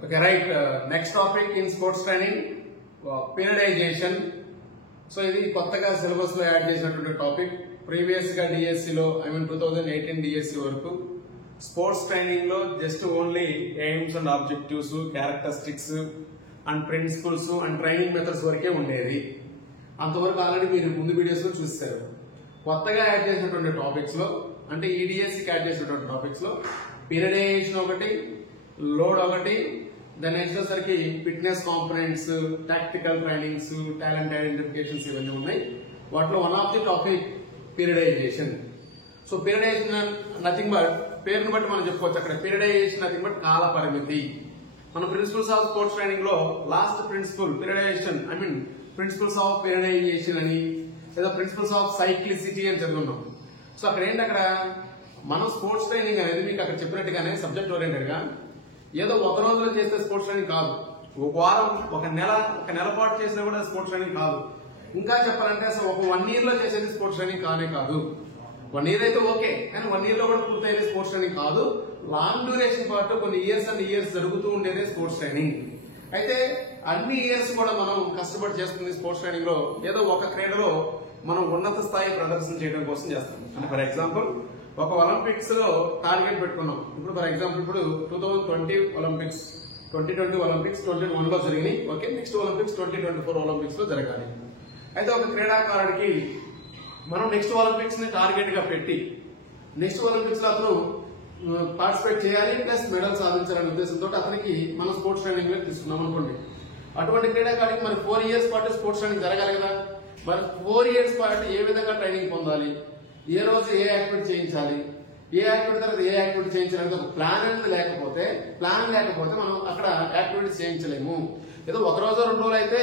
Okay, right. Next topic in sports training, periodization. So ఇది కొత్తగా syllabus లో add చేసినటువంటి టాపిక్. ప్రీవియస్ గా డిఎస్సి లో 2018 డిఎస్సి వరకు స్పోర్ట్స్ ట్రైనింగ్ లో just only aims and objectives, characteristics and principles and training methods వరకే ఉండేది. అంతవరకు ఆల్రెడీ మీరు ముందు వీడియోస్ లో చూస్తారు. కొత్తగా యాడ్ చేసినటువంటి టాపిక్స్ లో అంటే ఈ డిఎస్సికి యాడ్ చేసినటువంటి టాపిక్స్ లో పీరియడైజేషన్ ఒకటి, లోడ్ ఒకటి, దాని నెక్స్ట్ వచ్చేసరికి fitness components, tactical trainings, talent identifications ఇవన్నీ ఉన్నాయి. వాటిలో one of the topic periodization. So periodization nothing but పేరును బట్టి మనం చెప్పుకోవచ్చు. అక్కడ పీరియడైజేషన్ నథింగ్ బట్ కాల పరిమితి. మన ప్రిన్సిపల్స్ ఆఫ్ స్పోర్ట్స్ ట్రైనింగ్ లో లాస్ట్ ప్రిన్సిపల్ పీరియడైజేషన్ ప్రిన్సిపల్స్ ఆఫ్ పీరియడైజేషన్ అని లేదా ప్రిన్సిపల్స్ ఆఫ్ సైక్లిసిటీ అని చదువుకున్నాం. సో అక్కడ ఏంటి, అక్కడ మనం స్పోర్ట్స్ ట్రైనింగ్ అనేది మీకు అక్కడ చెప్పినట్టుగానే సబ్జెక్ట్ ఓరియంటెడ్ గా ఏదో ఒక రోజులో చేసే స్పోర్ట్స్ ట్రైనింగ్ కాదు. ఒక వారం, ఒక నెల పాటు చేసినా కూడా స్పోర్ట్స్ ట్రైనింగ్ కాదు. ఇంకా చెప్పాలంటే అసలు ఒక 1 year లో చేసేది స్పోర్ట్స్ ట్రైనింగ్ కానే కాదు. 1 year అయితే ఓకే, కానీ 1 year లో కూడా పూర్తయ్యేది స్పోర్ట్స్ ట్రైనింగ్ కాదు. లాంగ్ డ్యూరేషన్ పాటు కొన్ని ఇయర్స్ అండ్ ఇయర్స్ జరుగుతూ ఉండేదే స్పోర్ట్స్ ట్రైనింగ్. అయితే అన్ని ఇయర్స్ కూడా మనం కష్టపడి చేస్తుంది స్పోర్ట్స్ ట్రైనింగ్ లో ఏదో ఒక క్రీడలో మనం ఉన్నత స్థాయి ప్రదర్శన చేయడం కోసం చేస్తాం. అంటే ఫర్ ఎగ్జాంపుల్ ఒక ఒలింపిక్స్ లో టార్గెట్ పెట్టుకున్నాం. ఇప్పుడు ఫర్ ఎగ్జాంపుల్ ఇప్పుడు 2020 ఒలింపిక్స్, 2020 ఒలింపిక్స్ 2021 లో జరిగినాయి. ఓకే, నెక్స్ట్ ఒలింపిక్స్ 2024 ఒలింపిక్స్ లో జరగాలి. అయితే ఒక క్రీడాకారుడికి మనం నెక్స్ట్ ఒలింపిక్స్ ని టార్గెట్ గా పెట్టి నెక్స్ట్ ఒలింపిక్స్ లో అతను పార్టిసిపేట్ చేయాలి, ప్లస్ మెడల్ సాధించాలనే ఉద్దేశంతో అతనికి మనం స్పోర్ట్స్ ట్రైనింగ్ లో తీసుకున్నాం అనుకోండి. అటువంటి క్రీడాకారుడికి మరి 4 years పాటు స్పోర్ట్స్ ట్రైనింగ్ జరగాలి కదా. మరి 4 years పాటు ఏ విధంగా ట్రైనింగ్ పొందాలి, ఏ రోజు ఏ యాక్టివిటీ చేయించాలి, ఏ యాక్టివిటీ తర్వాత ఏ యాక్టివిటీ చేయించాలి, ఒక ప్లాన్ అనేది లేకపోతే మనం అక్కడ యాక్టివిటీస్ చేయించలేము. ఏదో ఒక రోజు 2 రోజులు అయితే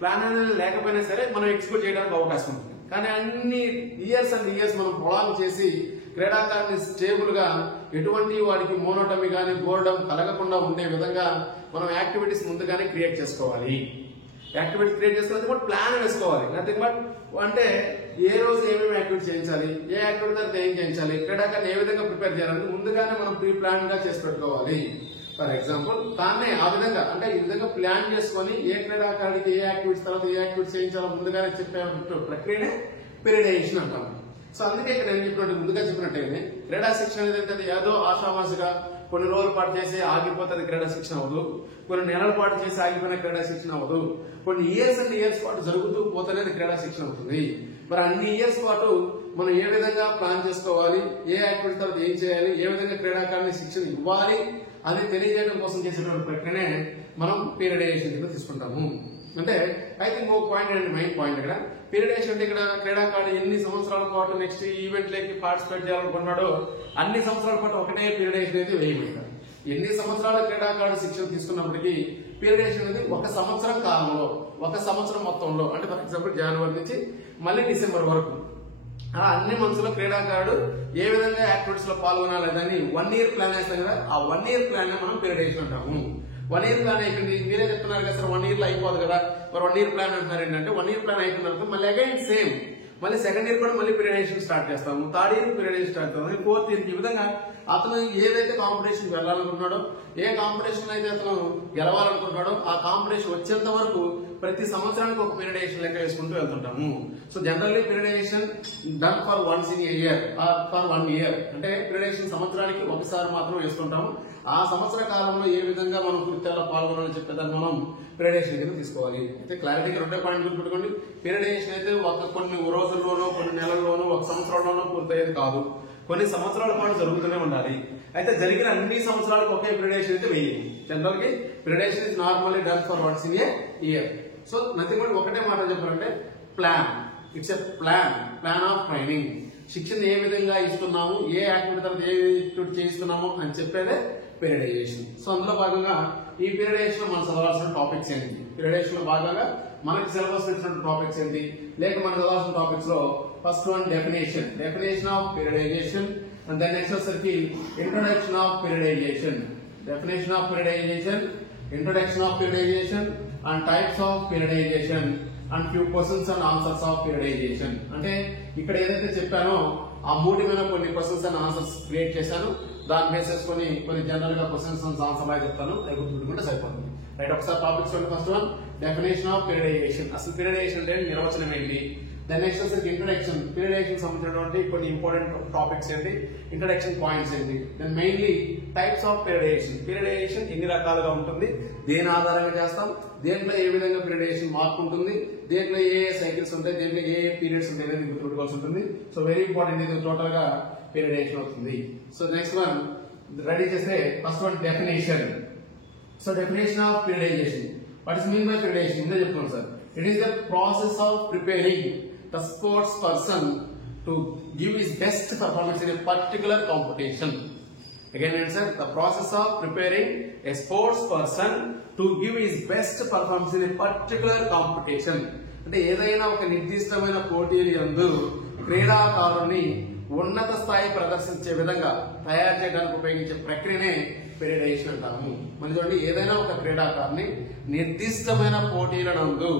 ప్లాన్ అనేది లేకపోయినా సరే మనం ఎగ్జిక్యూట్ చేయడానికి అవకాశం ఉంటుంది. కానీ అన్ని ఇయర్స్ అండ్ ఇయర్స్ మనం పొలాలు చేసి క్రీడాకారుని స్టేబుల్ గా ఎటువంటి వాడికి మోనోటమీ గానీ బోర్డమ్ కలగకుండా ఉండే విధంగా మనం యాక్టివిటీస్ ముందుగానే క్రియేట్ చేసుకోవాలి. యాక్టివిటీస్ క్రియేట్ చేసుకోవాలి బట్ ప్లాన్ వేసుకోవాలి. నథింగ్ బట్ అంటే ఏ రోజు ఏమేమి యాక్టివిటీ చేయించాలి, ఏ యాక్టివిటీ తర్వాత ఏం చేయించాలి, క్రీడాకారుని ఏ విధంగా ప్రిపేర్ చేయాలని ముందుగానే మనం ప్రీ ప్లాన్ గా చేసి పెట్టుకోవాలి. ఫర్ ఎగ్జాంపుల్ దాన్నే ఆ విధంగా అంటే ఈ విధంగా ప్లాన్ చేసుకుని ఏ క్రీడాకారుడికి ఏ యాక్టివిటీస్ తర్వాత ఏ యాక్టివిటీస్ చేయించాలో ముందుగానే చెప్పే ప్రక్రియనే పీరియడైజేషన్ అంటాం. సో అందుకే ఇక్కడ నేను చెప్పినట్టు ముందుగా చెప్పినట్టయితే క్రీడా శిక్షణ అనేది ఏదో ఆషామాషిగా కొన్ని రోజుల పాటు చేసి ఆగిపోతుంది క్రీడా శిక్షణ అవ్వదు, కొన్ని నెలల పాటు చేసి ఆగిపోయిన క్రీడా శిక్షణ అవ్వదు, కొన్ని ఇయర్స్ అండ్ ఇయర్స్ పాటు జరుగుతూ పోతేనే క్రీడా శిక్షణ అవుతుంది. మరి అన్ని ఇయర్స్ పాటు మనం ఏ విధంగా ప్లాన్ చేసుకోవాలి, ఏ యాక్టివిటీ తర్వాత ఏం చేయాలి, ఏ విధంగా క్రీడాకారుని శిక్షణ ఇవ్వాలి అది తెలియజేయడం కోసం చేసేటువంటి ప్రక్రియనే మనం పీరియడైజేషన్ కింద తీసుకుంటాము. అంటే ఐ థింక్ ఒక పాయింట్ అండి, మెయిన్ పాయింట్ ఇక్కడ పీరియడైజేషన్ అంటే ఇక్కడ క్రీడాకారుడు ఎన్ని సంవత్సరాల పాటు నెక్స్ట్ ఈవెంట్ లకి పార్టిసిపేట్ చేయాలనుకున్నాడో అన్ని సంవత్సరాల పాటు ఒకటే పీరియడైజేషన్ అయితే వేయబడతారు. ఎన్ని సంవత్సరాల క్రీడాకారుడు శిక్షణ తీసుకున్నప్పటికీ పీరియడైజేషన్ అనేది ఒక సంవత్సరం కాలంలో, ఒక సంవత్సరం మొత్తంలో అంటే ఫర్ ఎగ్జాంపుల్ జనవరి నుంచి మళ్ళీ డిసెంబర్ వరకు అలా అన్ని మంత్స్ లో క్రీడాకారుడు ఏ విధంగా యాక్టివిటీస్ లో పాల్గొనాలి అని 1 year ప్లాన్ వేస్తాం కదా. ఆ 1 year ప్లాన్ మనం పీరియడైజేషన్ అంటాము. 1 year ప్లాన్ అయిపోయింది, మీరే చెప్తున్నారు కదా సార్ 1 year లో అయిపోదు కదా, మరి 1 year ప్లాన్ అంటున్నారు ఏంటంటే 1 year ప్లాన్ అయిపోయిన తర్వాత మళ్ళీ అగైన్ సేమ్ మళ్ళీ సెకండ్ ఇయర్ కూడా మళ్ళీ పీరియడైజేషన్ స్టార్ట్ చేస్తాము, థర్డ్ ఇయర్ పీరియడైజేషన్ స్టార్ట్ చేస్తాము, 4th year ఈ విధంగా అతను ఏదైతే కాంపిటీషన్ వెళ్ళాలనుకుంటున్నాడో, ఏ కాంపిటీషన్ అయితే అతను గెలవాలనుకుంటున్నాడో ఆ కాంపిటీషన్ వచ్చేంత వరకు ప్రతి సంవత్సరానికి ఒక పీరియడైజేషన్ లెక్క వేసుకుంటూ వెళ్తుంటాము. So generally periodization done for once in a year or for 1 year అంటే పీరియడైజేషన్ సంవత్సరానికి ఒకసారి మాత్రం వేస్తుంటాము. ఆ సంవత్సర కాలంలో ఏ విధంగా మనం కృత్యాల్లో పాల్గొనాలని చెప్పేదాన్ని మనం పీరియడైజేషన్ కింద తీసుకోవాలి. అయితే క్లారిటీగా 2 పాయింట్ గుర్తుపెట్టుకోండి. పీరియడైజేషన్ అయితే కొన్ని రోజుల్లోనో, కొన్ని నెలల్లోనో, ఒక సంవత్సరంలోనో పూర్తయ్యేది కాదు, కొన్ని సంవత్సరాల పాటు జరుగుతూనే ఉండాలి. అయితే జరిగిన అన్ని సంవత్సరాలకు ఒకే పీరియడైజేషన్ అయితే వేయాలి. జనరల్ గా periodization is normally done for once in a year. So nothing but ఒకటే మాట చెప్పాలంటే plan. It's a plan of training. శిక్షణ ఏ విధంగా ఇస్తున్నాము, ఏ యాక్టివిటీ తర్వాత ఏ యాక్టివిటీ చేయిస్తున్నాము అని చెప్పేదే పీరియడైజేషన్. సో అందులో భాగంగా ఈ పీరియడైజేషన్ మనం చదవాల్సిన టాపిక్స్ ఏంటి, పీరియడైజేషన్ లో భాగంగా మనకి సిలబస్ ఇచ్చిన టాపిక్స్ ఏంటి, లేక మనం చదవాల్సిన టాపిక్స్ లో first one definition of periodization, and then next వచ్చేసరికి introduction of periodization, definition of periodization, introduction of periodization and types of periodization and few questions and answers of periodization. అంటే ఇక్కడ ఏదైతే చెప్పానో ఆ మూడు మీద కొన్ని క్వశ్చన్స్ అండ్ ఆన్సర్స్ క్రియేట్ చేశాను. దాన్ని బేస్ చేసుకుని కొన్ని జనరల్ గా క్వశ్చన్స్ ఆన్సర్ లాగా చెప్తాను, అవి గుర్తుపెట్టుకుంటే సరిపోతుంది. రైట్, ఒకసారి టాపిక్స్ చూడండి. First one definition of periodization. అసలు పీరియడైజేషన్ అంటే నిర్వచనం ఏంటి? దాని నెక్స్ట్ వచ్చేసి ఇంట్రడక్షన్, పీరియడైజేషన్ సంబంధించినటువంటి కొన్ని ఇంపార్టెంట్ టాపిక్స్ ఏంటి, ఇంట్రడక్షన్ పాయింట్స్ ఏంటి, దెన్ మెయిన్లీ టైప్స్ ఆఫ్ పీరియడైజేషన్. పీరియడైజేషన్ ఎన్ని రకాలుగా ఉంటుంది, దేని ఆధారంగా చేస్తాం, దేంట్లో ఏ విధంగా పీరియడైజేషన్ మార్పు ఉంటుంది, దేంట్లో ఏ సైకిల్స్ ఉంటాయి, దేంట్లో ఏ పీరియడ్స్ ఉంటాయి అనేది గుర్తుపెట్టుకోవాల్సి ఉంటుంది. సో వెరీ ఇంపార్టెంట్, ఇది టోటల్ గా పీరియడైజేషన్ అవుతుంది. సో నెక్స్ట్ వన్ రెడీ చేస్తే first one definition. So definition of periodization. What is mean by periodization? ఇదే చెప్తున్నాం sir. It is the process of preparing the sports person to give his best performance in a particular competition. Again answer, the process of preparing a sports person to give his best performance in a particular competition. అంటే ఏదైనా ఒక నిర్దిష్టమైన పోటీలు యందు క్రీడాకారుని ఉన్నత స్థాయి ప్రదర్శించే విధంగా తయారు చేయడానికి ఉపయోగించే ప్రక్రియనే పీరియడైజేషన్ అంటాము. మళ్ళీ చూడండి, ఏదైనా ఒక క్రీడాకారుని నిర్దిష్టమైన పోటీల నందు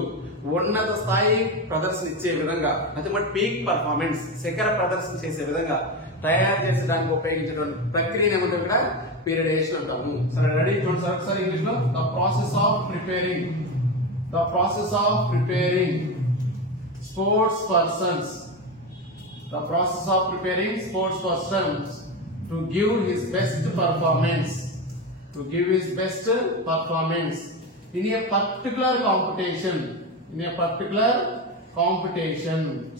ఉన్నత స్థాయి ప్రదర్శన ఇచ్చే విధంగా, అల్టిమేట్ పీక్ పర్ఫార్మెన్స్, శిఖర ప్రదర్శన చేసే విధంగా తయారు చేసేదానికి ఉపయోగించేటువంటి ప్రక్రియ ఏమంటే ఇక్కడ పీరియడైజేషన్ అంటాము. సరే రెడీ చూడండి సార్ ఒకసారి ఇంగ్లీష్ లో. The process of preparing sports persons, the process of preparing sports persons to give his best performance in a particular competition.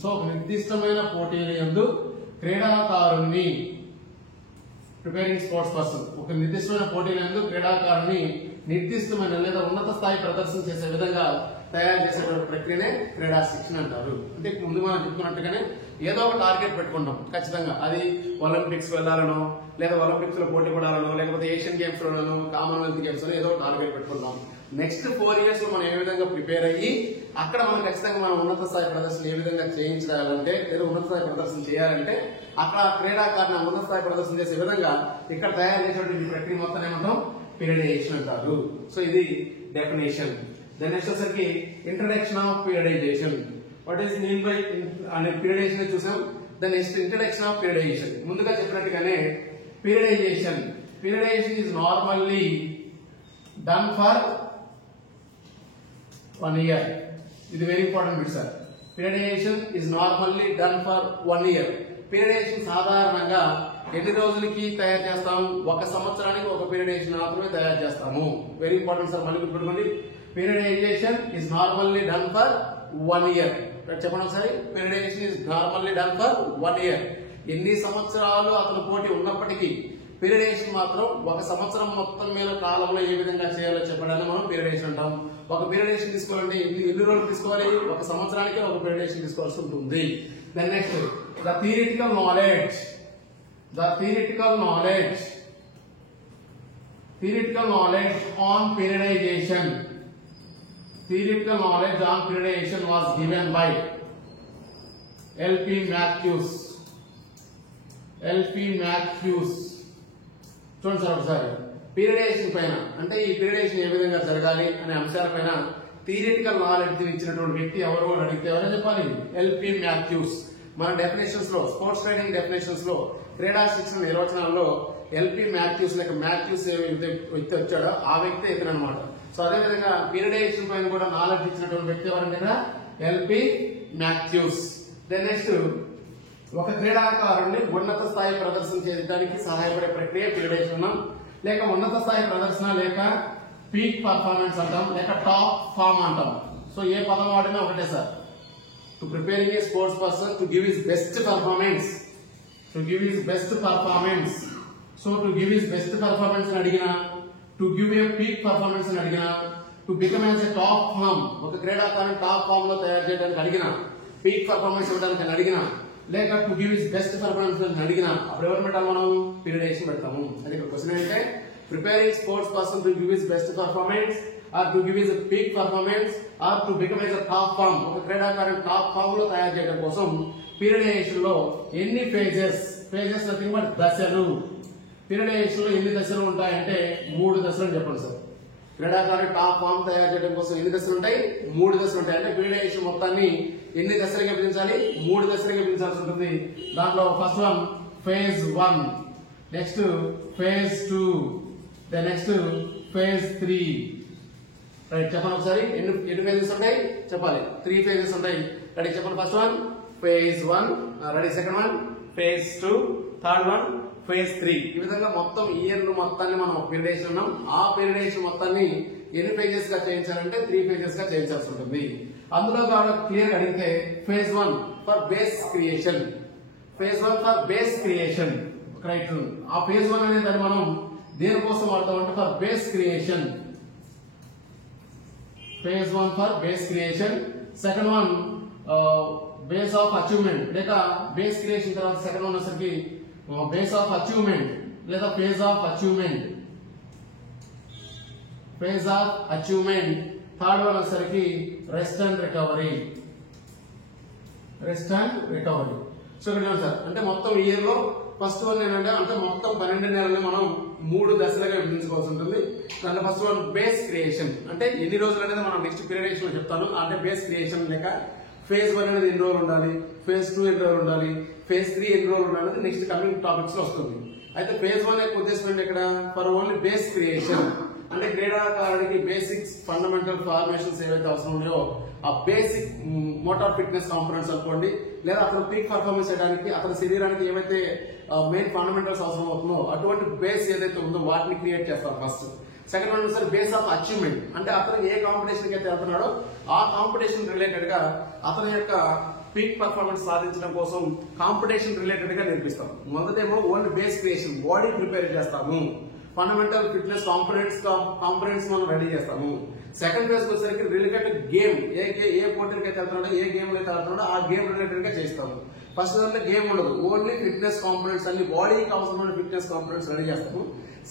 So నిర్దిష్టమైన పోటీల యందు క్రీడాకారుని, ప్రిపేరింగ్ స్పోర్ట్స్ పర్సన్ ఒక నిర్దిష్టమైన పోటీల యందు క్రీడాకారుని నిర్దిష్టమైన లేదా ఉన్నత స్థాయి ప్రదర్శన చేసే విధంగా తయారు చేసేటువంటి ప్రక్రియనే క్రీడా శిక్షణ అంటారు. అంటే ముందు మనం చెప్పుకున్నట్టుగానే ఏదో ఒక టార్గెట్ పెట్టుకుంటాం ఖచ్చితంగా. అది ఒలింపిక్స్ వెళ్లాలనో, లేదా ఒలింపిక్స్ లో పోటీ పడాలనో, లేకపోతే ఏషియన్ గేమ్స్ లోనో, కామన్వెల్త్ గేమ్స్ లో ఏదో ఒక టార్గెట్ పెట్టుకుంటాం. నెక్స్ట్ 4 years లో మనం ఏ విధంగా ప్రిపేర్ అయ్యి అక్కడ మనం ఖచ్చితంగా మనం ఉన్నత స్థాయి ప్రదర్శన ఏ విధంగా చేయించాలంటే, లేదా ఉన్నత స్థాయి ప్రదర్శన చేయాలంటే అక్కడ క్రీడాకారుని ఉన్నత స్థాయి ప్రదర్శన చేసే విధంగా ఇక్కడ తయారు చేసేటువంటి ప్రక్రియ మొత్తం ఏమంటాం పీరియడైజేషన్ అంటారు. సో ఇది డెఫినేషన్. దెన్ నెక్స్ట్ వచ్చరికి introduction of periodization. What is mean by అనే పీరియడైజేషన్ చూసాం. Then next introduction of periodization. ముందుగా చెప్పినట్టుగానే periodization is normally done for 1 year. ఇది very important bit sir. Periodization is normally done for 1 year. Periodization సాధారణంగా ఎన్ని రోజులకి తయారు చేస్తాం? 1 సంవత్సరానికి ఒక పీరియడైజేషన్ మాత్రమే తయారు చేస్తాము. వెరీ ఇంపార్టెంట్ సార్, మళ్ళీ గుర్తుపెట్టుకోండి. Periodization is normally done for 1 year. చెప్పండి ఒకసారి. Periodization is normally done for 1 year. ఎన్ని సంవత్సరాలు అతను పోటీ ఉన్నప్పటికీ పీరియడైజేషన్ మాత్రం 1 సంవత్సరం మొత్తం మీద కాలంలో ఏ విధంగా చేయాలో చెప్పడాన్ని మనం పీరియడైజేషన్ అంటాం. ఒక పీరియడైజేషన్ తీసుకోవాలంటే ఎన్ని రోజులు తీసుకోవాలి? 1 సంవత్సరానికి ఒక పీరియడైజేషన్ తీసుకోవాల్సి ఉంటుంది. Then next the theoretical knowledge on periodization. Theoretical knowledge on pyrrhization was given by L.P. Matthews. చూడండి సార్ ఒకసారి. పీరియడైజేషన్ పైన అంటే ఈ పీరియడైజేషన్ ఏ విధంగా జరగాలి అనే అంశాలపైన థియరిటికల్ నాలెడ్జ్ ఇచ్చినటువంటి వ్యక్తి ఎవరు అని అడిగితే ఎవరో చెప్పాలి? LP Matthews. మన డెఫినేషన్స్ లో, స్పోర్ట్స్ ట్రైనింగ్ డెఫినేషన్స్ లో, క్రీడా శిక్షణ నిర్వచనాల్లో ఎల్పి మాథ్యూస్ లేక మాథ్యూస్ ఏ వ్యక్తి వచ్చాడో ఆ వ్యక్తి ఇతను అనమాట. సో అదే విధంగా పీరియడైజేషన్ పైన కూడా నాలెడ్జ్ ఇచ్చినటువంటి వ్యక్తి ఎవరంటే ఎల్పి మాథ్యూస్. దెన్ నెక్స్ట్ ఒక క్రీడాకారుని ఉన్నత స్థాయి ప్రదర్శన చేయడానికి సహాయపడే ప్రక్రియ పీరియడైజేషన్ అన్నాం. లేక ఉన్నత స్థాయి ప్రదర్శన, లేక పీక్ పర్ఫార్మెన్స్ అంటాం, లేక టాప్ ఫామ్ అంటాం. సో ఏ పదం వాడినా ఒకటే sir. To preparing a sports person to give his best performance. So to give his best performance అని అడిగినా, to give a peak performance అని అడిగినా, to become as a top form, ఒక క్రీడాకారుని టాప్ ఫామ్ లో తయారు చేయడానికి అడిగినా, పీక్ పర్ఫార్మెన్స్ ఇవ్వడానికి అడిగినా, లేక to give his best performance అని అడిగినా అప్పుడు ఎవరు పెట్టాలి? మనం పీరియడైజేషన్ పెడతాము. అది ఇక్కడ క్వశ్చన్ ఏంటంటే preparing sports person to give his best performance, or to give his peak performance, or to become as a top form, ఒక క్రీడాకారుని టాప్ ఫామ్ లో తయారు చేయడం కోసం పీరియడైజేషన్ లో ఎన్ని ఫేజెస్ నథింగ్ బట్ దశలు. పీరియడైజేషన్ లో ఎన్ని దశలు ఉంటాయంటే 3 దశలు అని చెప్పండి సార్. క్రీడాకారుని టాప్ ఫామ్ తయారు చేయడం కోసం ఎన్ని దశలు ఉంటాయి? 3 దశలు ఉంటాయి. అంటే పీరియడైజేషన్ మొత్తాన్ని ఎన్ని దశలుగా విభజించాలి? 3 దశలుగా విభజించాల్సి ఉంటుంది. దాంట్లో first one phase 1. Next phase 2, then next phase 3. Right, చెప్పండి ఒకసారి ఎన్ని ఫేజెస్ ఉంటాయి చెప్పాలి. 3 phases ఉంటాయి. రెడీ, చెప్పండి. First one phase 1, ready. Second one phase 2, third one phase 3. ఈ విధంగా మొత్తం ఇయర్ మొత్తాన్ని మనం పీరియడేషన్ ఉన్నాం. ఆ పీరియడేషన్ మొత్తాన్ని ఎన్ని పేజెస్ గా చేయించాలంటే 3 phases గా చేయించాల్సి ఉంటుంది. అందులో క్లియర్ అడిగితే phase 1 for base creation, phase 1 for base creation. Right, ఆ phase 1 అనే దాన్ని మనం దేనికోసం వాడతాం అంటే for base creation. phase 1 for base creation. Second one base of achievement, లేక బేస్ క్రియేషన్ తర్వాత సెకండ్ వన్ వచ్చేసరికి బేస్ ఆఫ్ అచీవ్మెంట్ లేదా phase of achievement, phase of achievement. Third one వచ్చేసరికి rest and recovery, rest and recovery. So ఇక్కడ sir అంటే మొత్తం year లో first one ఏంటంటే అంటే మొత్తం 12 నెలల్ని మనం 3 దశలుగా విభజించుకోవాల్సి ఉంటుంది. దాంట్లో ఫస్ట్ వన్ బేస్ క్రియేషన్, అంటే ఎన్ని రోజులు అనేది మనం నెక్స్ట్ పీరియడేషన్ లో చెప్తాను. అంటే బేస్ క్రియేషన్ లేక phase 1 అనేది ఎన్ని రోజులు ఉండాలి, phase 2 ఎన్ని రోజులు ఉండాలి, phase 3 ఎన్ని రోజులు ఉండాలి నెక్స్ట్ కమింగ్ టాపిక్స్ లో వస్తుంది. అయితే phase 1 యొక్క ఉద్దేశం ఏంటి ఇక్కడ ఫర్ ఓన్లీ బేస్ క్రియేషన్, అంటే క్రీడాకారుడికి బేసిక్స్ ఫండమెంటల్ ఫార్మేషన్స్ ఏవైతే అవసరం ఉన్నాయో ఆ బేసిక్ మోటార్ ఫిట్నెస్ కాంపోనెంట్స్ అనుకోండి, లేదా అతను పీక్ పర్ఫార్మెన్స్ చేయడానికి అతని శరీరానికి ఏవైతే మెయిన్ ఫండమెంటల్స్ అవసరం అవుతుందో అటువంటి బేస్ ఏదైతే ఉందో వాటిని క్రియేట్ చేస్తారు first. Second one sir base of achievement, అంటే అతను ఏ కాంపిటీషన్ అయితే వెళ్తున్నాడో ఆ కాంపిటీషన్ రిలేటెడ్ గా అతని యొక్క పీక్ పర్ఫార్మెన్స్ సాధించడం కోసం కాంపిటీషన్ రిలేటెడ్ గా నేర్పిస్తాం. మొదటేమో only base creation, body prepare చేస్తాము, ఫండమెంటల్ ఫిట్నెస్ కాంపోనెంట్స్ మనం రెడీ చేస్తాము. సెకండ్ ఫేజ్ వచ్చేసరికి రిలేటెడ్ గేమ్, ఏ పోటీలకి అయితే వెళ్తున్నాడో ఏ గేమ్ అయితే వెళ్తున్నాడో ఆ గేమ్ రిలేటెడ్ గా చేస్తాము. ఫస్ట్ దాంట్లో గేమ్ ఉండదు, ఓన్లీ ఫిట్నెస్ కాంపోనెంట్స్ అన్ని బాడీకి అవసరమైన ఫిట్నెస్ కాంపోనెంట్స్ రెడీ చేస్తాము.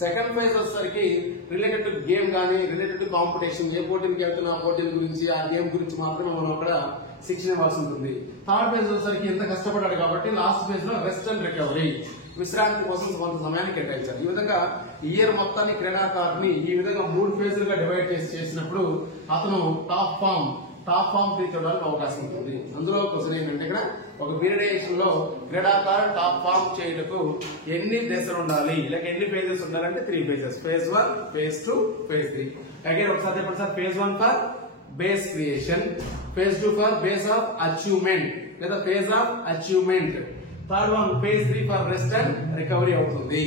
సెకండ్ ఫేజ్ వచ్చేసరికి రిలేటెడ్ టు గేమ్ కానీ రిలేటెడ్ టు కాంపిటీషన్, ఏ పోటీకి వెళ్తున్నా ఆ పోటీల గురించి ఆ గేమ్ గురించి మాత్రమే మనం అక్కడ శిక్షణ ఇవ్వాల్సి ఉంటుంది. థర్డ్ ఫేజ్ వచ్చేసరికి ఎంత కష్టపడ్డాడు కాబట్టి లాస్ట్ ఫేజ్ లో రెస్ట్ అండ్ రికవరీ, విశ్రాంతి కోసం కొంత సమయాన్ని కేటాయించారు. ఈ విధంగా ఇయర్ మొత్తాన్ని క్రీడాకారుని ఈ విధంగా 3 ఫేజులుగా డివైడ్ చేసినప్పుడు అతను టాప్ ఫామ్ రీచ్ అవడానికి అవకాశం ఉంటుంది. అందులో క్వశ్చన్ ఏంటంటే ఇక్కడ ఒక పీరియడేషన్ లో క్రీడాకారుడు టాప్ ఫామ్ చేయటకు ఎన్ని దశలు ఉండాలి, లేక ఎన్ని ఫేజెస్ ఉండాలంటే 3 phases, phase 1, phase 2, phase 3. Again ఒకసారి చెప్పండి sir, phase 1 for base creation, phase 2 for base of achievement లేదా phase of achievement, third one phase 3 for rest and recovery అవుతుంది.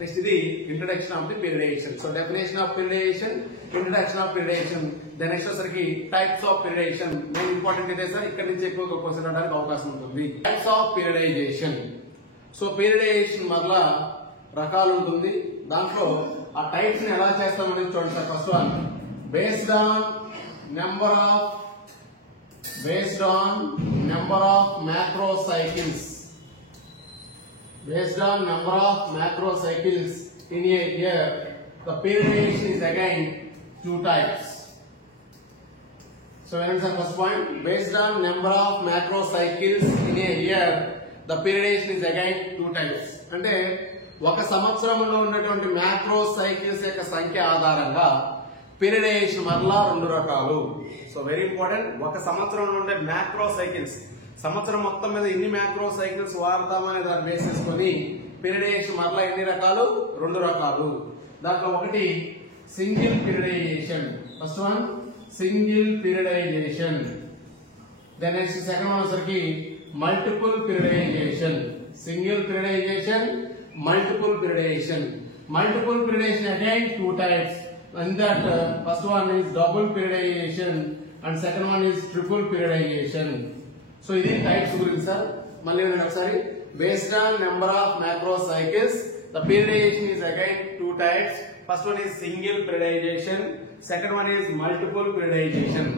నెక్స్ట్ ఇది introduction of the periodization. So definition of periodization, introduction of periodization, then next వచ్చరికి types of periodization. Main important అయితే sir ఇక్కడ నుంచి ఎక్కువగా question రావడానికి అవకాశం ఉంటుంది. Types of periodization. So periodization మరలా రకాలు ఉంటుంది. దాంట్లో ఆ టైప్స్ ని ఎలా చేస్తామనేది చూడండి sir. First one based on number of macro cycles. Based on number of macro cycles in a year, the periodization is again 2 types. So what is the first point? Based on number of macro cycles in a year, the periodization is again 2 types. అంటే ఒక సంవత్సరంలో ఉన్నటువంటి macro cycles యొక్క సంఖ్య ఆధారంగా పీరియడైజేషన్ మరలా 2 రకాలు. So very important, ఒక సంవత్సరంలో ఉండే మ్యాక్రో సైకిల్స్, సంవత్సరం మొత్తం మీద ఎన్ని మ్యాక్రో సైకిల్స్ వాడతామనే దాన్ని బేస్ చేసుకుని పీరియడైజేషన్ మరలా ఎన్ని రకాలు, 2 రకాలు. దాంట్లో ఒకటి single periodization. First one single periodization. Then next second one వచ్చరికి multiple periodization. Single periodization, multiple periodization. Multiple periodization again 2 types. In that first one is double periodization and second one is triple periodization. So ఇది types గురించి sir. మళ్ళీ ఒకసారి based on number of macro cycles, the periodization is again 2 types. First one is single periodization, second one is multiple periodization.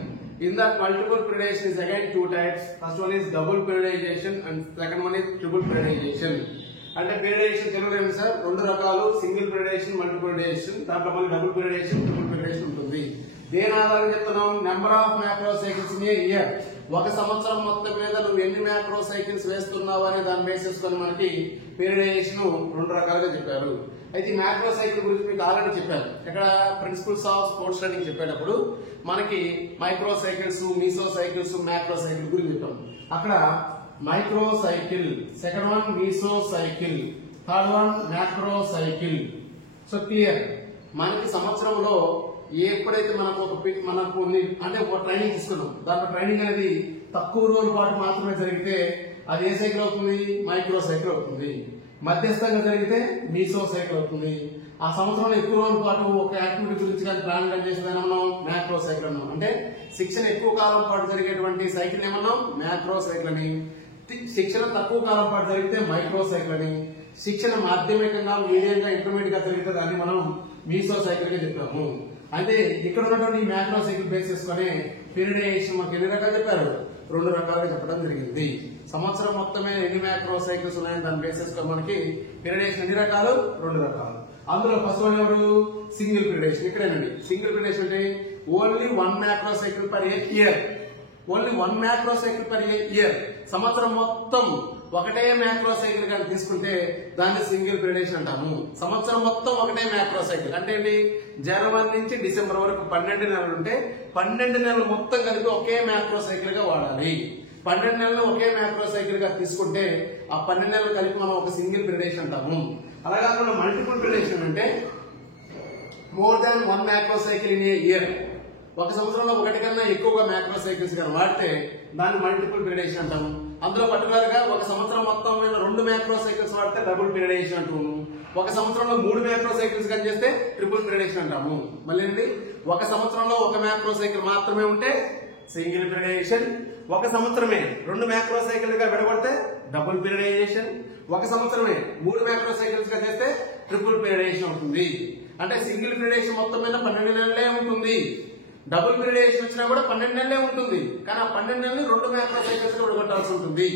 In that multiple periodization is again 2 types. First one is double periodization and second one is triple periodization. అంటే పీరియడైజేషన్ general ఏంటి sir, 2 రకాలు, single periodization, multiple పీరియడైజేషన్. దాంట్లో మళ్ళీ double పీరియడైజేషన్, triple పీరియడైజేషన్ ఉంటుంది. దేని ఆధారంగా చెప్తున్నాం? Number of macro cycles in a year. ఒక సంవత్సరం మొత్తం మీద నువ్వు ఎన్ని మ్యాక్రో సైకిల్స్ వేస్తున్నావు అనే దాన్ని బేస్ చేసుకొని మనకి పీరియడైజేషన్ 2 రకాలుగా చెప్పారు. అయితే ఈ మ్యాక్రో సైకిల్ గురించి మీకు ఆల్రెడీ చెప్పారు. ఇక్కడ ప్రిన్సిపల్స్ ఆఫ్ స్పోర్ట్స్ రన్నింగ్ చెప్పేటప్పుడు మనకి micro cycles, meso cycles, macro cycle గురించి చెప్పాం. అక్కడ micro cycle, second one meso cycle, third one macro cycle. So clear, మనకి సంవత్సరంలో ఎప్పుడైతే మనకు అంటే ఒక ట్రైనింగ్ తీసుకున్నాం, దాంట్లో ట్రైనింగ్ అనేది తక్కువ రోజుల పాటు మాత్రమే జరిగితే అది ఏ సైకిల్ అవుతుంది? మైక్రో సైకిల్ అవుతుంది. మధ్యస్థంగా జరిగితే మీసో సైకిల్ అవుతుంది. ఆ సంవత్సరంలో ఎక్కువ రోజుల పాటు ఒక యాక్టివిటీ గురించి కానీ ప్లాన్ చేసేదాన్ని మనం మ్యాక్రో సైకిల్ అన్నాం. అంటే శిక్షణ ఎక్కువ కాలం పాటు జరిగేటువంటి సైకిల్ ఏమన్నాం? మ్యాక్రో సైకిల్ అని. శిక్షణ తక్కువ కాలం పాటు జరిగితే మైక్రో సైకిల్ అని. శిక్షణ మాధ్యమికంగా, మీడియంగా, ఇంటర్మీడియట్ గా జరిగితే దాన్ని మనం మీసో సైకిల్ గా చెప్పాము. అయితే ఇక్కడ ఉన్నటువంటి మ్యాక్రో సైకిల్ బేస్ చేసుకుని పీరియడైజేషన్ మనకి ఎన్ని రకాలు చెప్పారు? 2 రకాలుగా చెప్పడం జరిగింది. సంవత్సరం మొత్తమే ఎన్ని మ్యాక్రో సైకిల్స్ ఉన్నాయని దాన్ని బేస్ చేసుకుని మనకి పీరియడైజేషన్ ఎన్ని రకాలు? 2 రకాలు. అందులో ఫస్ట్ వన్ ఎవరు? సింగిల్ పీరియడైజేషన్. ఇక్కడేనండి సింగిల్ పీరియడైజేషన్ అంటే only 1 macro cycle per year. Only 1 macro cycle per year. సంవత్సరం మొత్తం ఒకటే మ్యాక్రో సైకిల్ కానీ తీసుకుంటే దాన్ని సింగిల్ పీరియడైజేషన్ అంటాము. సంవత్సరం మొత్తం ఒకటే మ్యాక్రో సైకిల్ అంటే ఏంటి? జనవరి నుంచి డిసెంబర్ వరకు 12 నెలలు ఉంటే 12 నెలలు మొత్తం కలిపి ఒకే మ్యాక్రో సైకిల్ గా వాడాలి. 12 నెలలు ఒకే మ్యాక్రో సైకిల్ గా తీసుకుంటే ఆ 12 నెలలు కలిపి మనం ఒక సింగిల్ పీరియడైజేషన్ అంటాము. అలా కాకుండా మల్టిపుల్ పీరియడైజేషన్ అంటే more than 1 macro cycle in a year. ఒక సంవత్సరంలో ఒకటి కన్నా ఎక్కువగా మ్యాక్రో సైకిల్స్ కానీ వాడితే దాన్ని మల్టిపుల్ పీరియడైజేషన్ అంటాము. అందులో పర్టికులర్ గా ఒక సంవత్సరం మొత్తం 2 మ్యాక్రో సైకిల్స్ వాడితే డబుల్ పీరియడైజేషన్ అంటాము. ఒక సంవత్సరంలో 3 మ్యాక్రో సైకిల్స్ కానీ చేస్తే ట్రిపుల్ పీరియడైజేషన్ అంటాము. మళ్ళీ ఒక సంవత్సరంలో 1 మ్యాక్రో సైకిల్ మాత్రమే ఉంటే సింగిల్ పీరియడైజేషన్. ఒక సంవత్సరమే 2 మ్యాక్రో సైకిల్ గా విడగొడితే డబుల్ పీరియడైజేషన్. ఒక సంవత్సరమే 3 మ్యాక్రో సైకిల్స్ గా చేస్తే ట్రిపుల్ పీరియడైజేషన్ అవుతుంది. అంటే సింగిల్ పీరియడైజేషన్ మొత్తం మీద 12 నెలలే ఉంటుంది. డబుల్ పీరియడైజేషన్ వచ్చినా కూడా 12 నెలలే ఉంటుంది. కానీ ఆ 12 నెలలు 2 మ్యాక్రో సైకిల్స్ గా విడగొట్టాల్సి ఉంటుంది.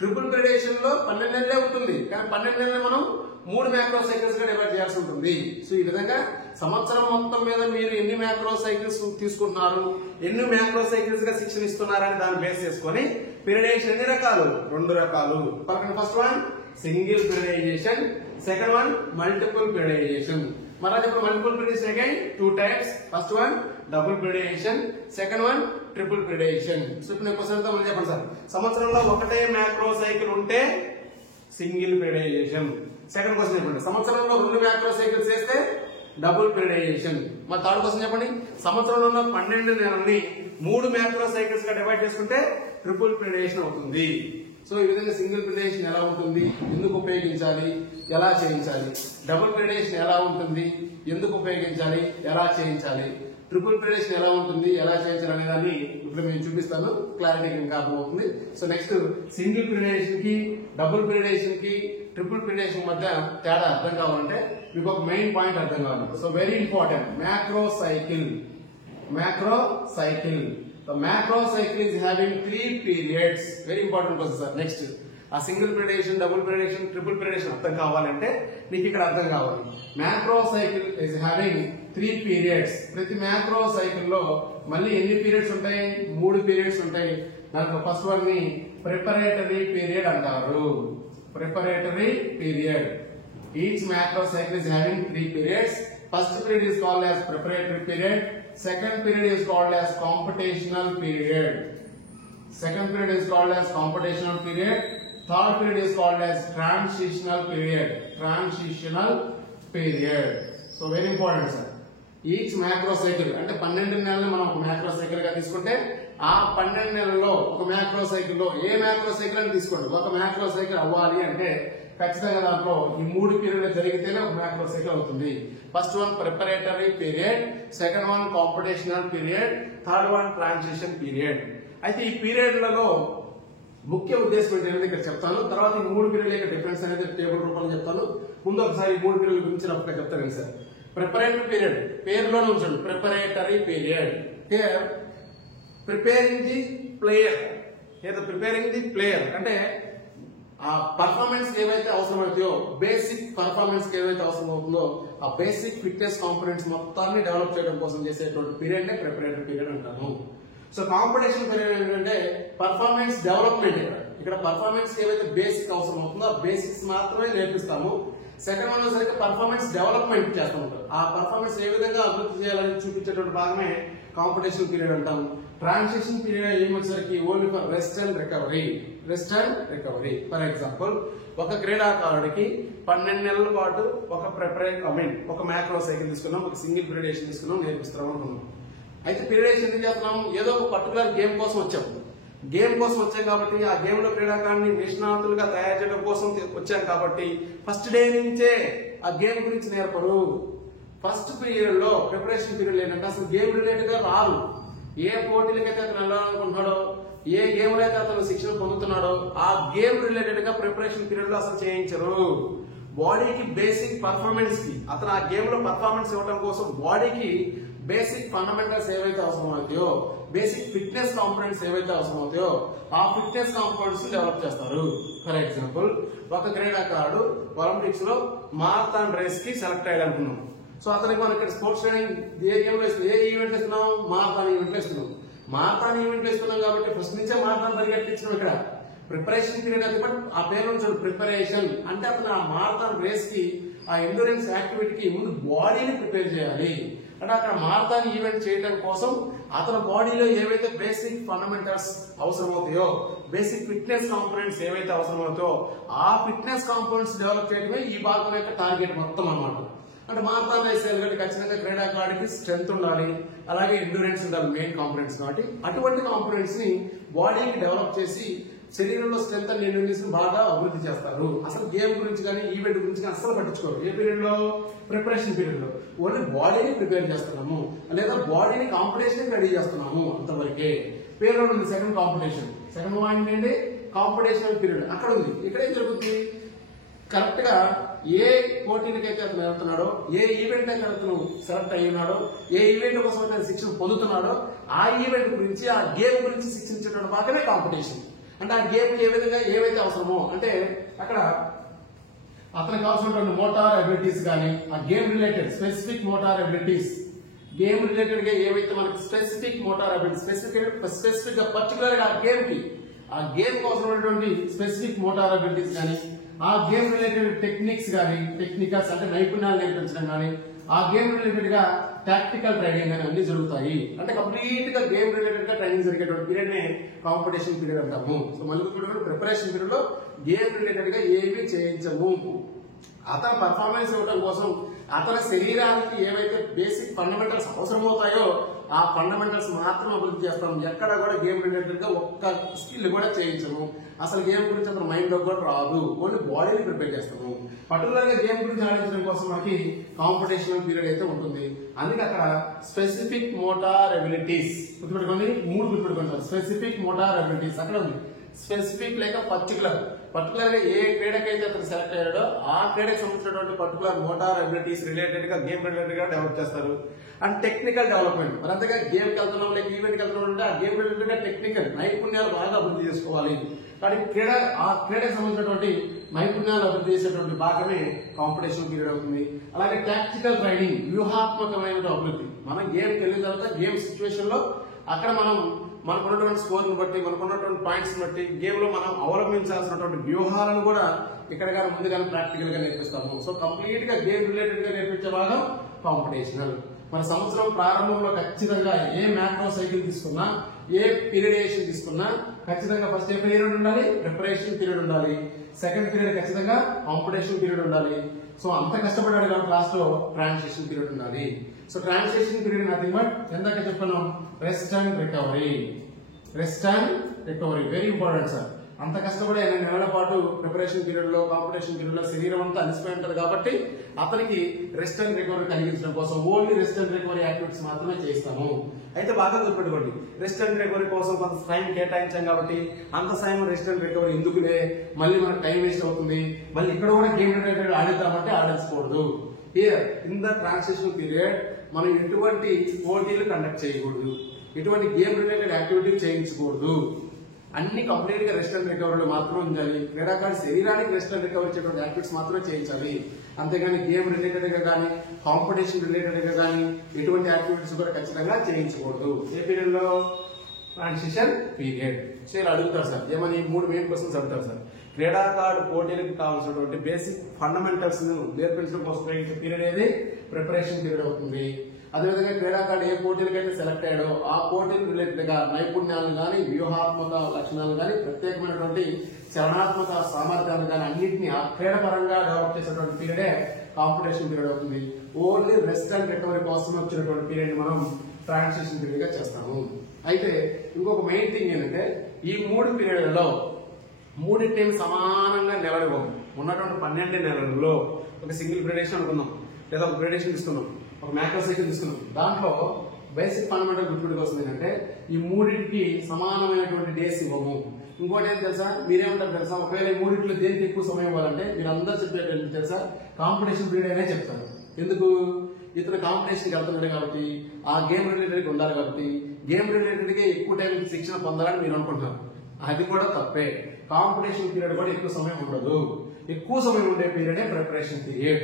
ట్రిపుల్ పీరియడైజేషన్ లో 12 నెలలే ఉంటుంది. కానీ 12 నెలలు మనం 3 మ్యాక్రో సైకిల్స్ గా డివైడ్ చేయాల్సి ఉంటుంది. సో ఈ విధంగా సంవత్సరం మొత్తం మీద మీరు ఎన్ని మ్యాక్రో సైకిల్స్ తీసుకుంటున్నారు, ఎన్ని మ్యాక్రో సైకిల్స్ గా శిక్షణ ఇస్తున్నారని దాన్ని బేస్ చేసుకుని పీరియడైజేషన్ ఎన్ని రకాలు? 2 రకాలు. First one single periodization, second one multiple periodization. మళ్ళీ ఇప్పుడు multiple periodization again 2 types. First one double periodization, second one triple periodization. So ఇప్పుడు నేను క్వశ్చన్ తో చెప్పండి సార్. సంవత్సరంలో ఒకటే మ్యాక్రో సైకిల్ ఉంటే సింగిల్ పీరియడైజేషన్. సెకండ్ క్వశ్చన్ చెప్పండి. సంవత్సరంలో 2 మ్యాక్రో సైకిల్స్ చేస్తే డబుల్ పీరియడైజేషన్. మరి థర్డ్ క్వశ్చన్ చెప్పండి. సంవత్సరంలో ఉన్న 12 నెలల్ని 3 మ్యాక్రో సైకిల్స్ గా డివైడ్ చేసుకుంటే ట్రిపుల్ పీరియడైజేషన్ అవుతుంది. సో ఈ విధంగా సింగిల్ పీరియడైజేషన్ ఎలా ఉంటుంది, ఎందుకు ఉపయోగించాలి, ఎలా చేయించాలి, డబుల్ పీరియడైజేషన్ ఎలా ఉంటుంది, ఎందుకు ఉపయోగించాలి, ఎలా చేయించాలి, ట్రిపుల్ పీరియడైజేషన్ ఎలా ఉంటుంది, ఎలా చేయించాలి అనే దాన్ని ఇప్పుడు నేను చూపిస్తాను. క్లారిటీ ఇంకా అర్థమవుతుంది. సో నెక్స్ట్ సింగిల్ పీరియడైజేషన్ కి, డబుల్ పీరియడైజేషన్ కి, ట్రిపుల్ పీరియడైజేషన్ మధ్య తేడా అర్థం కావాలంటే మీకు ఒక మెయిన్ పాయింట్ అర్థం కావాలి. So very important, macro cycle. Macro cycle, the macro cycle is having 3 periods. Very important question sir. Next ఆ సింగిల్ పీరియడైజేషన్, డబుల్ పీరియడైజేషన్, ట్రిపుల్ పీరియడైజేషన్ అర్థం కావాలంటే నీకు ఇక్కడ అర్థం కావాలి. Macro cycle is having 3 periods. ప్రతి మ్యాక్రో సైకిల్ లో మళ్ళీ ఎన్ని పీరియడ్స్ ఉంటాయి? 3 పీరియడ్స్ ఉంటాయి. దాంట్లో ఫస్ట్ వన్ ని ప్రిపరేటరీ పీరియడ్ అంటారు. Preparatory period. Each macro cycle is having 3 periods. First period is called as preparatory period. Second period is called as computational period. Second period is called as computational period. Third period is called as transitional period. Transitional period. So very important sir. Each macro cycle అంటే 12 నెలలు మనం ఒక macro cycle గా తీసుకుంటే ఆ 12 నెలల్లో ఒక macro cycle లో ఏ మ్యాక్రో సైకిల్ అని తీసుకోండి. ఒక మ్యాక్రో సైకిల్ అవ్వాలి అంటే ఖచ్చితంగా దాంట్లో ఈ 3 పీరియడ్లు జరిగితేనే ఒక మ్యాక్రో సైకిల్ అవుతుంది. First one preparatory period, second one computational period, third one transition period. అయితే ఈ పీరియడ్లలో ముఖ్య ఉద్దేశం ఏంటనేది ఇక్కడ చెప్తాను. తర్వాత ఈ 3 పీరియడ్ల యొక్క డిఫరెన్స్ అనేది టేబుల్ రూపంలో చెప్తాను. ముందు ఒకసారి ఈ 3 పీరియడ్ల గురించి రఫ్గా చెప్తాను సార్. ప్రిపరేటరీ పీరియడ్ పేరులోనే ఉంచండి. Preparatory period here preparing the player. Here preparing the player అంటే ఆ పర్ఫార్మెన్స్ ఏవైతే అవసరమవుతాయో, బేసిక్ పర్ఫార్మెన్స్ ఏవైతే అవసరం అవుతుందో ఆ బేసిక్ ఫిట్నెస్ కాంపోనెంట్స్ మొత్తాన్ని డెవలప్ చేయడం కోసం చేసేటువంటి పీరియడ్ నే ప్రిపరేటరీ పీరియడ్ అంటాము. సో కాంపిటీషన్ పీరియడ్ ఏంటంటే పర్ఫార్మెన్స్ డెవలప్మెంట్. ఇక్కడ పర్ఫార్మెన్స్ ఏవైతే బేసిక్ అవసరం అవుతుందో ఆ బేసిక్స్ మాత్రమే నేర్పిస్తాము. సెకండ్ వన్ వచ్చేసరికి పర్ఫార్మెన్స్ డెవలప్మెంట్ చేస్తూ ఉంటారు. ఆ పర్ఫార్మెన్స్ ఏ విధంగా అభివృద్ధి చేయాలని చూపించేటువంటి భాగమే కాంపిటీషన్ పీరియడ్ అంటాం. ట్రాన్సిషన్ పీరియడ్ ఏమొచ్చేసరికి only for rest and recovery. Rest and recovery. For example, ఒక క్రీడాకారుడికి 12 నెలల పాటు ఒక ఒక మ్యాక్రో సైకిల్ తీసుకున్నాం, ఒక సింగిల్ పీరియడేషన్ తీసుకున్నాం, నేర్పిస్తాం అనుకున్నాం. అయితే పీరియడేషన్ ఎందుకు చేస్తున్నాం? ఏదో ఒక పర్టికులర్ గేమ్ కోసం వచ్చాం. గేమ్ కోసం వచ్చాం కాబట్టి ఆ గేమ్ లో క్రీడాకారుని నిష్ణాతులుగా తయారు చేయడం కోసం వచ్చాం కాబట్టి ఫస్ట్ డే నుంచే ఆ గేమ్ గురించి నేర్పరు. ఫస్ట్ పీరియడ్ లో ప్రిపరేషన్ పీరియడ్ ఏంటంటే అసలు గేమ్ రిలేటెడ్ గా రారు. ఏ పోటీలకైతే అతను వెళ్ళాలనుకుంటున్నాడో, ఏ గేమ్ లో అయితే అతను శిక్షణ పొందుతున్నాడో ఆ గేమ్ రిలేటెడ్ గా ప్రిపరేషన్ పీరియడ్ లో అసలు చేయించరు. బాడీకి బేసిక్ పర్ఫార్మెన్స్ కి, అతను ఆ గేమ్ లో పర్ఫార్మెన్స్ ఇవ్వడం కోసం బాడీకి బేసిక్ ఫండమెంటల్స్ ఏవైతే అవసరం అవుతాయో, బేసిక్ ఫిట్నెస్ కాంపోనెంట్స్ ఏవైతే అవసరం అవుతాయో ఆ ఫిట్నెస్ కాంపోనెంట్స్ డెవలప్ చేస్తారు. ఫర్ ఎగ్జాంపుల్, ఒక క్రీడాకారుడు ఒలింపిక్స్ లో మారథాన్ రేస్ కి సెలెక్ట్ అయ్యాడు అనుకున్నాం. సో అతనికి మనం ఇక్కడ స్పోర్ట్స్ ట్రైనింగ్ ఏ గేమ్ లో ఇస్తున్నాం, ఏ ఈవెంట్ ఇస్తున్నాం? మారథాన్ ఈవెంట్ లో ఇస్తున్నాం. మారథాన్ ఈవెంట్ లో ఇస్తున్నాం కాబట్టి ఫస్ట్ నుంచే మారథాన్ పరిగెట్టించడం. ఇక్కడ ప్రిపరేషన్ పీరియడ్ అది, బట్ ఆ పేరు నుంచి ప్రిపరేషన్ అంటే అతను ఆ మారథాన్ రేస్ కి, ఆ ఎండ్యూరెన్స్ యాక్టివిటీకి ముందు బాడీని ప్రిపేర్ చేయాలి. అంటే అక్కడ మారథాన్ ఈవెంట్ చేయడం కోసం అతని బాడీలో ఏవైతే బేసిక్ ఫండమెంటల్స్ అవసరం అవుతాయో, బేసిక్ ఫిట్నెస్ కాంపోనెంట్స్ ఏవైతే అవసరం అవుతాయో ఆ ఫిట్నెస్ కాంపోనెంట్స్ డెవలప్ చేయడమే ఈ భాగం యొక్క టార్గెట్ మొత్తం అన్నమాట. అంటే మారథాన్ రేస్ కాబట్టి ఖచ్చితంగా క్రీడాకారుడికి స్ట్రెంగ్త్ ఉండాలి, అలాగే ఎండ్యూరెన్స్ ఉండాలి, మెయిన్ కాంపోనెంట్స్. కాబట్టి అటువంటి కాంపోనెంట్స్ ని బాడీకి డెవలప్ చేసి శరీరంలో స్ట్రెంత్ అండ్ ఎండ్యూరెన్స్ బాగా అభివృద్ధి చేస్తారు. అసలు గేమ్ గురించి కానీ ఈవెంట్ గురించి కానీ అసలు పట్టించుకోరు. ఏ పీరియడ్ లో? ప్రిపరేషన్ పీరియడ్ లో. ఓన్లీ బాడీని ప్రిపేర్ చేస్తున్నాము లేదా బాడీని కాంపిటీషన్ రెడీ చేస్తున్నాము అంతవరకే. పేరులో ఉంది సెకండ్ కాంపిటీషన్. సెకండ్ పాయింట్ ఏంటి? కాంపిటీషన్ పీరియడ్ అక్కడ ఉంది. ఇక్కడ ఏం జరుగుతుంది? కరెక్ట్ గా ఏ పోటీలకైతే అతను వెళ్తున్నాడో, ఏ ఈవెంట్ అయితే అతను సెలెక్ట్ అయ్యి ఉన్నాడో, ఏ ఈవెంట్ కోసం అతను శిక్షణ పొందుతున్నాడో ఆ ఈవెంట్ గురించి, ఆ గేమ్ గురించి శిక్షించడం మాత్రమే కాంపిటీషన్. అంటే ఆ గేమ్ కి ఏ విధంగా ఏవైతే అవసరమో, అంటే అక్కడ అతనికి అవసరమైన మోటార్ అబిలిటీస్ కానీ, ఆ game related specific motor abilities, game related గా ఏవైతే మనకి స్పెసిఫిక్ మోటార్ అబిలిటీస్, స్పెసిఫిక్ గా పర్టికులర్ గా ఆ గేమ్ కోసం ఉన్నటువంటి స్పెసిఫిక్ మోటార్ అబిలిటీస్ కానీ, ఆ గేమ్ రిలేటెడ్ టెక్నిక్స్ కానీ, టెక్నికల్స్ అంటే నైపుణ్యాలు నేర్పించడం కానీ, ఆ గేమ్ రిలేటెడ్ గా టాక్టికల్ ట్రైనింగ్ అని అన్ని జరుగుతాయి. అంటే కంప్లీట్ గా గేమ్ రిలేటెడ్ గా ట్రైనింగ్ జరిగేటువంటి పీరియడ్ నే కాంపిటీషన్ పీరియడ్ అంటాము. సో మళ్ళీ ప్రిపరేషన్ పీరియడ్ లో గేమ్ రిలేటెడ్ గా ఏమీ చేయించము. అతని పర్ఫార్మెన్స్ ఇవ్వడం కోసం అతని శరీరానికి ఏవైతే బేసిక్ ఫండమెంటల్స్ అవసరమవుతాయో ఆ ఫండమెంటల్స్ మాత్రం అభివృద్ధి చేస్తాం. ఎక్కడ కూడా గేమ్ రిలేటెడ్ గా ఒక్క స్కిల్ కూడా చేయించము. అసలు గేమ్ గురించి అతను మైండ్ లో కూడా రాదు. ఓన్లీ బాడీని ప్రిపేర్ చేస్తాము. పర్టికులర్ గా గేమ్ గురించి ఆడించడం కోసం మనకి కాంపిటీషన్ పీరియడ్ అయితే ఉంటుంది. అందుకే అక్కడ స్పెసిఫిక్ మోటార్ అబిలిటీస్ గుర్తుపెట్టుకోండి, 3 గుర్తుపెట్టుకుంటారు. స్పెసిఫిక్ మోటార్ అబిలిటీస్ అక్కడ ఉంది. స్పెసిఫిక్ లేక పర్టికులర్ గా ఏ క్రీడకైతే అతను సెలెక్ట్ అయ్యాడో ఆ క్రీడకి సంబంధించినటువంటి పర్టికులర్ మోటార్ అబిలిటీస్ రిలేటెడ్ గా గేమ్ రిలేటెడ్ గా డెవలప్ చేస్తారు. అండ్ టెక్నికల్ డెవలప్మెంట్, మరి అంతగా గేమ్ కి వెళ్తున్నాం లేక ఈవెంట్ కి వెళ్తున్నాం అంటే ఆ గేమ్ రిలేటెడ్ గా టెక్నికల్ నైపుణ్యాలు బాగా అభివృద్ధి చేసుకోవాలి. కాబట్టి ఆ క్రీడకి సంబంధించినటువంటి నైపుణ్యాలు అభివృద్ధి చేసేటువంటి భాగమే కాంపిటీషన్ పీరియడ్ అవుతుంది. అలాగే టాక్టికల్ ట్రైనింగ్, వ్యూహాత్మకమైన అభివృద్ధి. మనం గేమ్ వెళ్ళిన తర్వాత గేమ్ సిచ్యువేషన్ లో అక్కడ మనకున్నటువంటి స్కోర్ ని బట్టి, మనకున్నటువంటి పాయింట్స్ బట్టి గేమ్ లో మనం అవలంబించాల్సినటువంటి వ్యూహాలను కూడా ఇక్కడ కానీ ముందుగానే ప్రాక్టికల్ గా నేర్పిస్తాము. సో కంప్లీట్ గా గేమ్ రిలేటెడ్ గా నేర్పించే భాగం కాంపిటీషనల్. మరి సంవత్సరం ప్రారంభంలో ఖచ్చితంగా ఏ మ్యాక్రో సైకిల్ తీసుకున్నా, ఏ పీరియడేషన్ తీసుకున్నా ఖచ్చితంగా ఫస్ట్ ఏ పీరియడ్ ఉండాలి? ప్రిపరేషన్ పీరియడ్ ఉండాలి. సెకండ్ పీరియడ్ ఖచ్చితంగా కాంపిటీషన్ పీరియడ్ ఉండాలి. సో అంత కష్టపడ్డాడు కాబట్టి లాస్ట్ లో ట్రాన్సిషన్ పీరియడ్ ఉండాలి. So transition period nothing but ఎందాక చెప్పాను, rest and recovery. Rest and recovery very important sir. అంత కష్టపడి 8 నెలల పాటు ప్రిపరేషన్ పీరియడ్ లో, కాంపిటీషన్ పీరియడ్ లో శరీరం అంతా అలసిపోయి ఉంటది కాబట్టి అతనికి రెస్ట్ అండ్ రికవరీ కలిగించడం కోసం only rest and recovery activities మాత్రమే చేస్తాము. అయితే బాగా గుర్తుపెట్టుకోండి, రెస్ట్ అండ్ రికవరీ కోసం కొంత టైం కేటాయించాం కాబట్టి అంత సమయం రెస్ట్ అండ్ రికవరీ ఎందుకులే, మళ్ళీ మనకు టైం వేస్ట్ అవుతుంది, మళ్ళీ ఇక్కడ కూడా గేమ్ రిలేటెడ్ ఆడిద్దామంటే ఆడించకూడదు. Here in the transition period మనం ఎటువంటి పోటీలు కండక్ట్ చేయకూడదు, ఎటువంటి గేమ్ రిలేటెడ్ యాక్టివిటీ చేయించకూడదు. అన్ని కంప్లీట్ గా రెస్ట్ అండ్ రికవరీలో మాత్రమే ఉండాలి. క్రీడాకారుడి శరీరానికి రెస్ట్ అండ్ రికవరీ చేసేటువంటి యాక్టివిటీస్ మాత్రమే చేయించాలి. అంతేగాని గేమ్ రిలేటెడ్ గా కానీ, కాంపిటీషన్ రిలేటెడ్ గా కానీ ఎటువంటి యాక్టివిటీస్ కూడా ఖచ్చితంగా చేయించకూడదు. ఏ పీరియడ్ లో? Transition period. సో ఇలా అడుగుతారు సార్, ఏమని 3 మెయిన్ క్వశ్చన్స్ అడుగుతారు సార్. క్రీడాకారుడు పోటీలకు కావాల్సినటువంటి బేసిక్ ఫండమెంటల్స్ ను నేర్పించడం కోసం పీరియడ్ ఏది ప్రిపరేషన్ పీరియడ్ అవుతుంది. అదేవిధంగా క్రీడాకారుడు ఏ పోటీలకైతే సెలెక్ట్ అయ్యాడో ఆ పోటీలు రిలేటెడ్ గా నైపుణ్యాలను గానీ, వ్యూహాత్మక లక్షణాలు గానీ, ప్రత్యేకమైనటువంటి చలనాత్మక సామర్థ్యాలు గానీ అన్నింటినీ ఆ క్రీడపరంగా డెవలప్ చేసేటువంటి పీరియడే కాంపిటీషన్ పీరియడ్ అవుతుంది. ఓన్లీ రెస్ట్ అండ్ రికవరీ కోసం వచ్చినటువంటి పీరియడ్ మనం ట్రాన్సిషన్ పీరియడ్ గా చేస్తాము. అయితే ఇంకొక మెయిన్ థింగ్ ఏంటంటే ఈ 3 పీరియడ్లలో మూడింటిని సమానంగా నిలబడిపోము. ఉన్నటువంటి 12 నెలల్లో ఒక సింగిల్ గ్రేడేషన్ అనుకుందాం, లేదా ఒక గ్రేడేషన్ తీసుకుందాం, ఒక మ్యాక్రో సైకిల్ తీసుకుందాం. దాంట్లో బేసిక్ ఫండమెంటల్ గుర్తుపెట్టుకు వస్తుంది ఏంటంటే ఈ మూడింటికి సమానమైనటువంటి డేస్ ఇవ్వము. ఇంకోటి ఏం తెలుసా, మీరేమంటారు తెలుసా, ఒకవేళ ఈ మూడింటిలో దేనికి ఎక్కువ సమయం ఇవ్వాలంటే మీరు అందరూ చెప్పేది తెలుసా, కాంపిటీషన్ పీరియడ్ అనే చెప్తారు. ఎందుకు? ఇతను కాంపిటీషన్కి వెళ్తున్నాడు కాబట్టి, ఆ గేమ్ రిలేటెడ్ ఉండాలి కాబట్టి, గేమ్ రిలేటెడ్ గా ఎక్కువ టైం శిక్షణ పొందాలని మీరు అనుకుంటున్నారు. అది కూడా తప్పే. కాంపిటీషన్ పీరియడ్ కూడా ఎక్కువ సమయం ఉండదు. ఎక్కువ సమయం ఉండే పీరియడే ప్రిపరేషన్ పీరియడ్.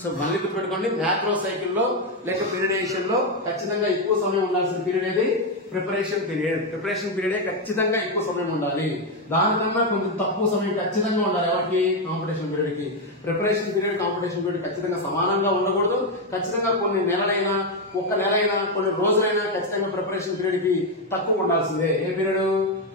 సో మళ్ళీ గుర్తుపెట్టుకోండి, మ్యాక్రో సైకిల్లో లేక పీరియడేషన్ లో ఖచ్చితంగా ఎక్కువ సమయం ఉండాల్సిన పీరియడ్ ఏది ప్రిపరేషన్ పీరియడ్. ప్రిపరేషన్ పీరియడే ఖచ్చితంగా ఎక్కువ సమయం ఉండాలి. దానికన్నా కొంచెం తక్కువ సమయం ఖచ్చితంగా ఉండాలి. ఎవరికి? కాంపిటీషన్ పీరియడ్ కి. ప్రిపరేషన్ పీరియడ్ కాంపిటీషన్ పీరియడ్ ఖచ్చితంగా సమానంగా ఉండకూడదు. ఖచ్చితంగా కొన్ని నెలలైనా, ఒక్క నెలైనా, కొన్ని రోజులైనా ఖచ్చితంగా ప్రిపరేషన్ పీరియడ్ కి తక్కువ ఉండాల్సిందే. A period?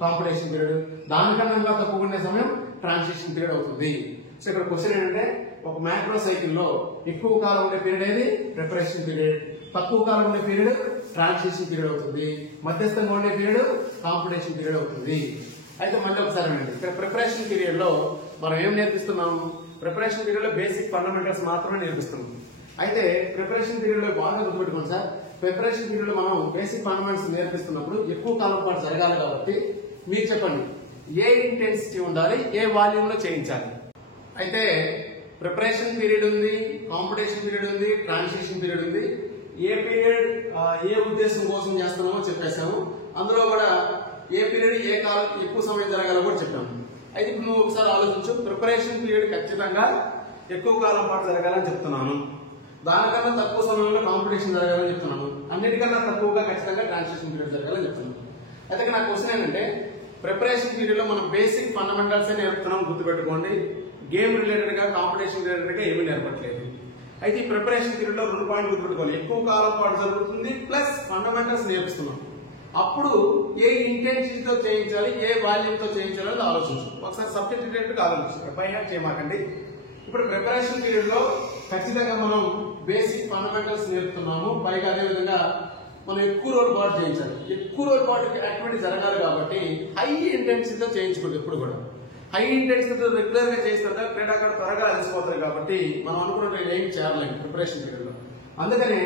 Competition period. దానికన్నా తక్కువ ఉండే సమయం ట్రాన్సిషన్ పీరియడ్ అవుతుంది. సో ఇక్కడ క్వశ్చన్ ఏంటంటే ఒక మ్యాక్రో సైకిల్ లో ఎక్కువ కాలం ఉండే పీరియడ్ ఏది ప్రిపరేషన్ పీరియడ్, తక్కువ కాలం ఉండే పీరియడ్ ట్రాన్సిషన్ పీరియడ్ అవుతుంది, మధ్యస్థంగా ఉండే పీరియడ్ కాంపిటీషన్ పీరియడ్ అవుతుంది. అయితే మళ్ళీ ఒకసారి అండి, ఇక్కడ ప్రిపరేషన్ పీరియడ్ లో మనం ఏం నేర్పిస్తున్నాం? ప్రిపరేషన్ పీరియడ్ లో బేసిక్ ఫండమెంటల్స్ మాత్రమే నేర్పిస్తున్నాం. అయితే ప్రిపరేషన్ పీరియడ్ లో బాగా గుర్తుపెట్టుకోండి సార్, ప్రిపరేషన్ పీరియడ్ లో మనం బేసిక్ ఫండమెంటల్స్ నేర్పిస్తున్నప్పుడు ఎక్కువ కాలం పాటు జరగాలి కాబట్టి మీరు చెప్పండి, ఏ ఇంటెన్సిటీ ఉండాలి, ఏ వాల్యూమ్ లో చేయించాలి? అయితే ప్రిపరేషన్ పీరియడ్ ఉంది, కాంపిటీషన్ పీరియడ్ ఉంది, ట్రాన్సిషన్ పీరియడ్ ఉంది. ఏ పీరియడ్ ఏ ఉద్దేశం కోసం చేస్తున్నామో చెప్పేసాము. అందులో కూడా ఏ పీరియడ్ ఏ కాలం ఎక్కువ సమయం జరగాలో కూడా చెప్పాము. అయితే ఇప్పుడు నువ్వు ఒకసారి ఆలోచించు, ప్రిపరేషన్ పీరియడ్ ఖచ్చితంగా ఎక్కువ కాలం పాటు జరగాలని చెప్తున్నాను, దానికన్నా తక్కువ సమయంలో కాంపిటీషన్ జరగాలని చెప్తున్నాను, అన్నిటికన్నా తక్కువగా ఖచ్చితంగా ట్రాన్సిషన్ పీరియడ్ జరగాలని చెప్తున్నాను. అయితే నా క్వశ్చన్ ఏంటంటే ప్రిపరేషన్ పీరియడ్ లో మనం బేసిక్ ఫండమెంటల్స్ నేర్పుతున్నాం, గుర్తుపెట్టుకోండి. గేమ్ రిలేటెడ్ గా, కాంపిటీషన్ రిలేటెడ్ గా ఏమీ నేర్పట్లేదు. అయితే ఈ ప్రిపరేషన్ పీరియడ్ లో 2 పాయింట్లు గుర్తుపెట్టుకోవాలి. ఎక్కువ కాలం పాటు జరుగుతుంది, ప్లస్ ఫండమెంటల్స్ నేర్పిస్తున్నాం. అప్పుడు ఏ ఇంటెన్సిటీతో చేయించాలి, ఏ వాల్యూమ్ తో చేయించాలి అని ఆలోచించు. ఒకసారి సబ్జెక్ట్ రిలేటెడ్ గా ఆలోచించు, పై హ్యాండ్ చేయమాకండి. ఇప్పుడు ప్రిపరేషన్ పీరియడ్ లో ఖచ్చితంగా మనం బేసిక్ ఫండమెంటల్స్ నేర్పుతున్నాము, పైగా అదే విధంగా మనం ఎక్కువ రోజుల పాటు చేయించాలి. ఎక్కువ రోజుల పాటు యాక్టివిటీ జరగాలి కాబట్టి హై ఇంటెన్సిటీతో చేయించుకోండి. ఎప్పుడు కూడా హై ఇంటెన్సిటీతో రెగ్యులర్ గా చేస్తుంటే క్రీడాకారుడు త్వరగా అలసిపోతారు కాబట్టి మనం అనుకున్న ఏం చేయాలి ప్రిపరేషన్ పీరియడ్ లో. అందుకనే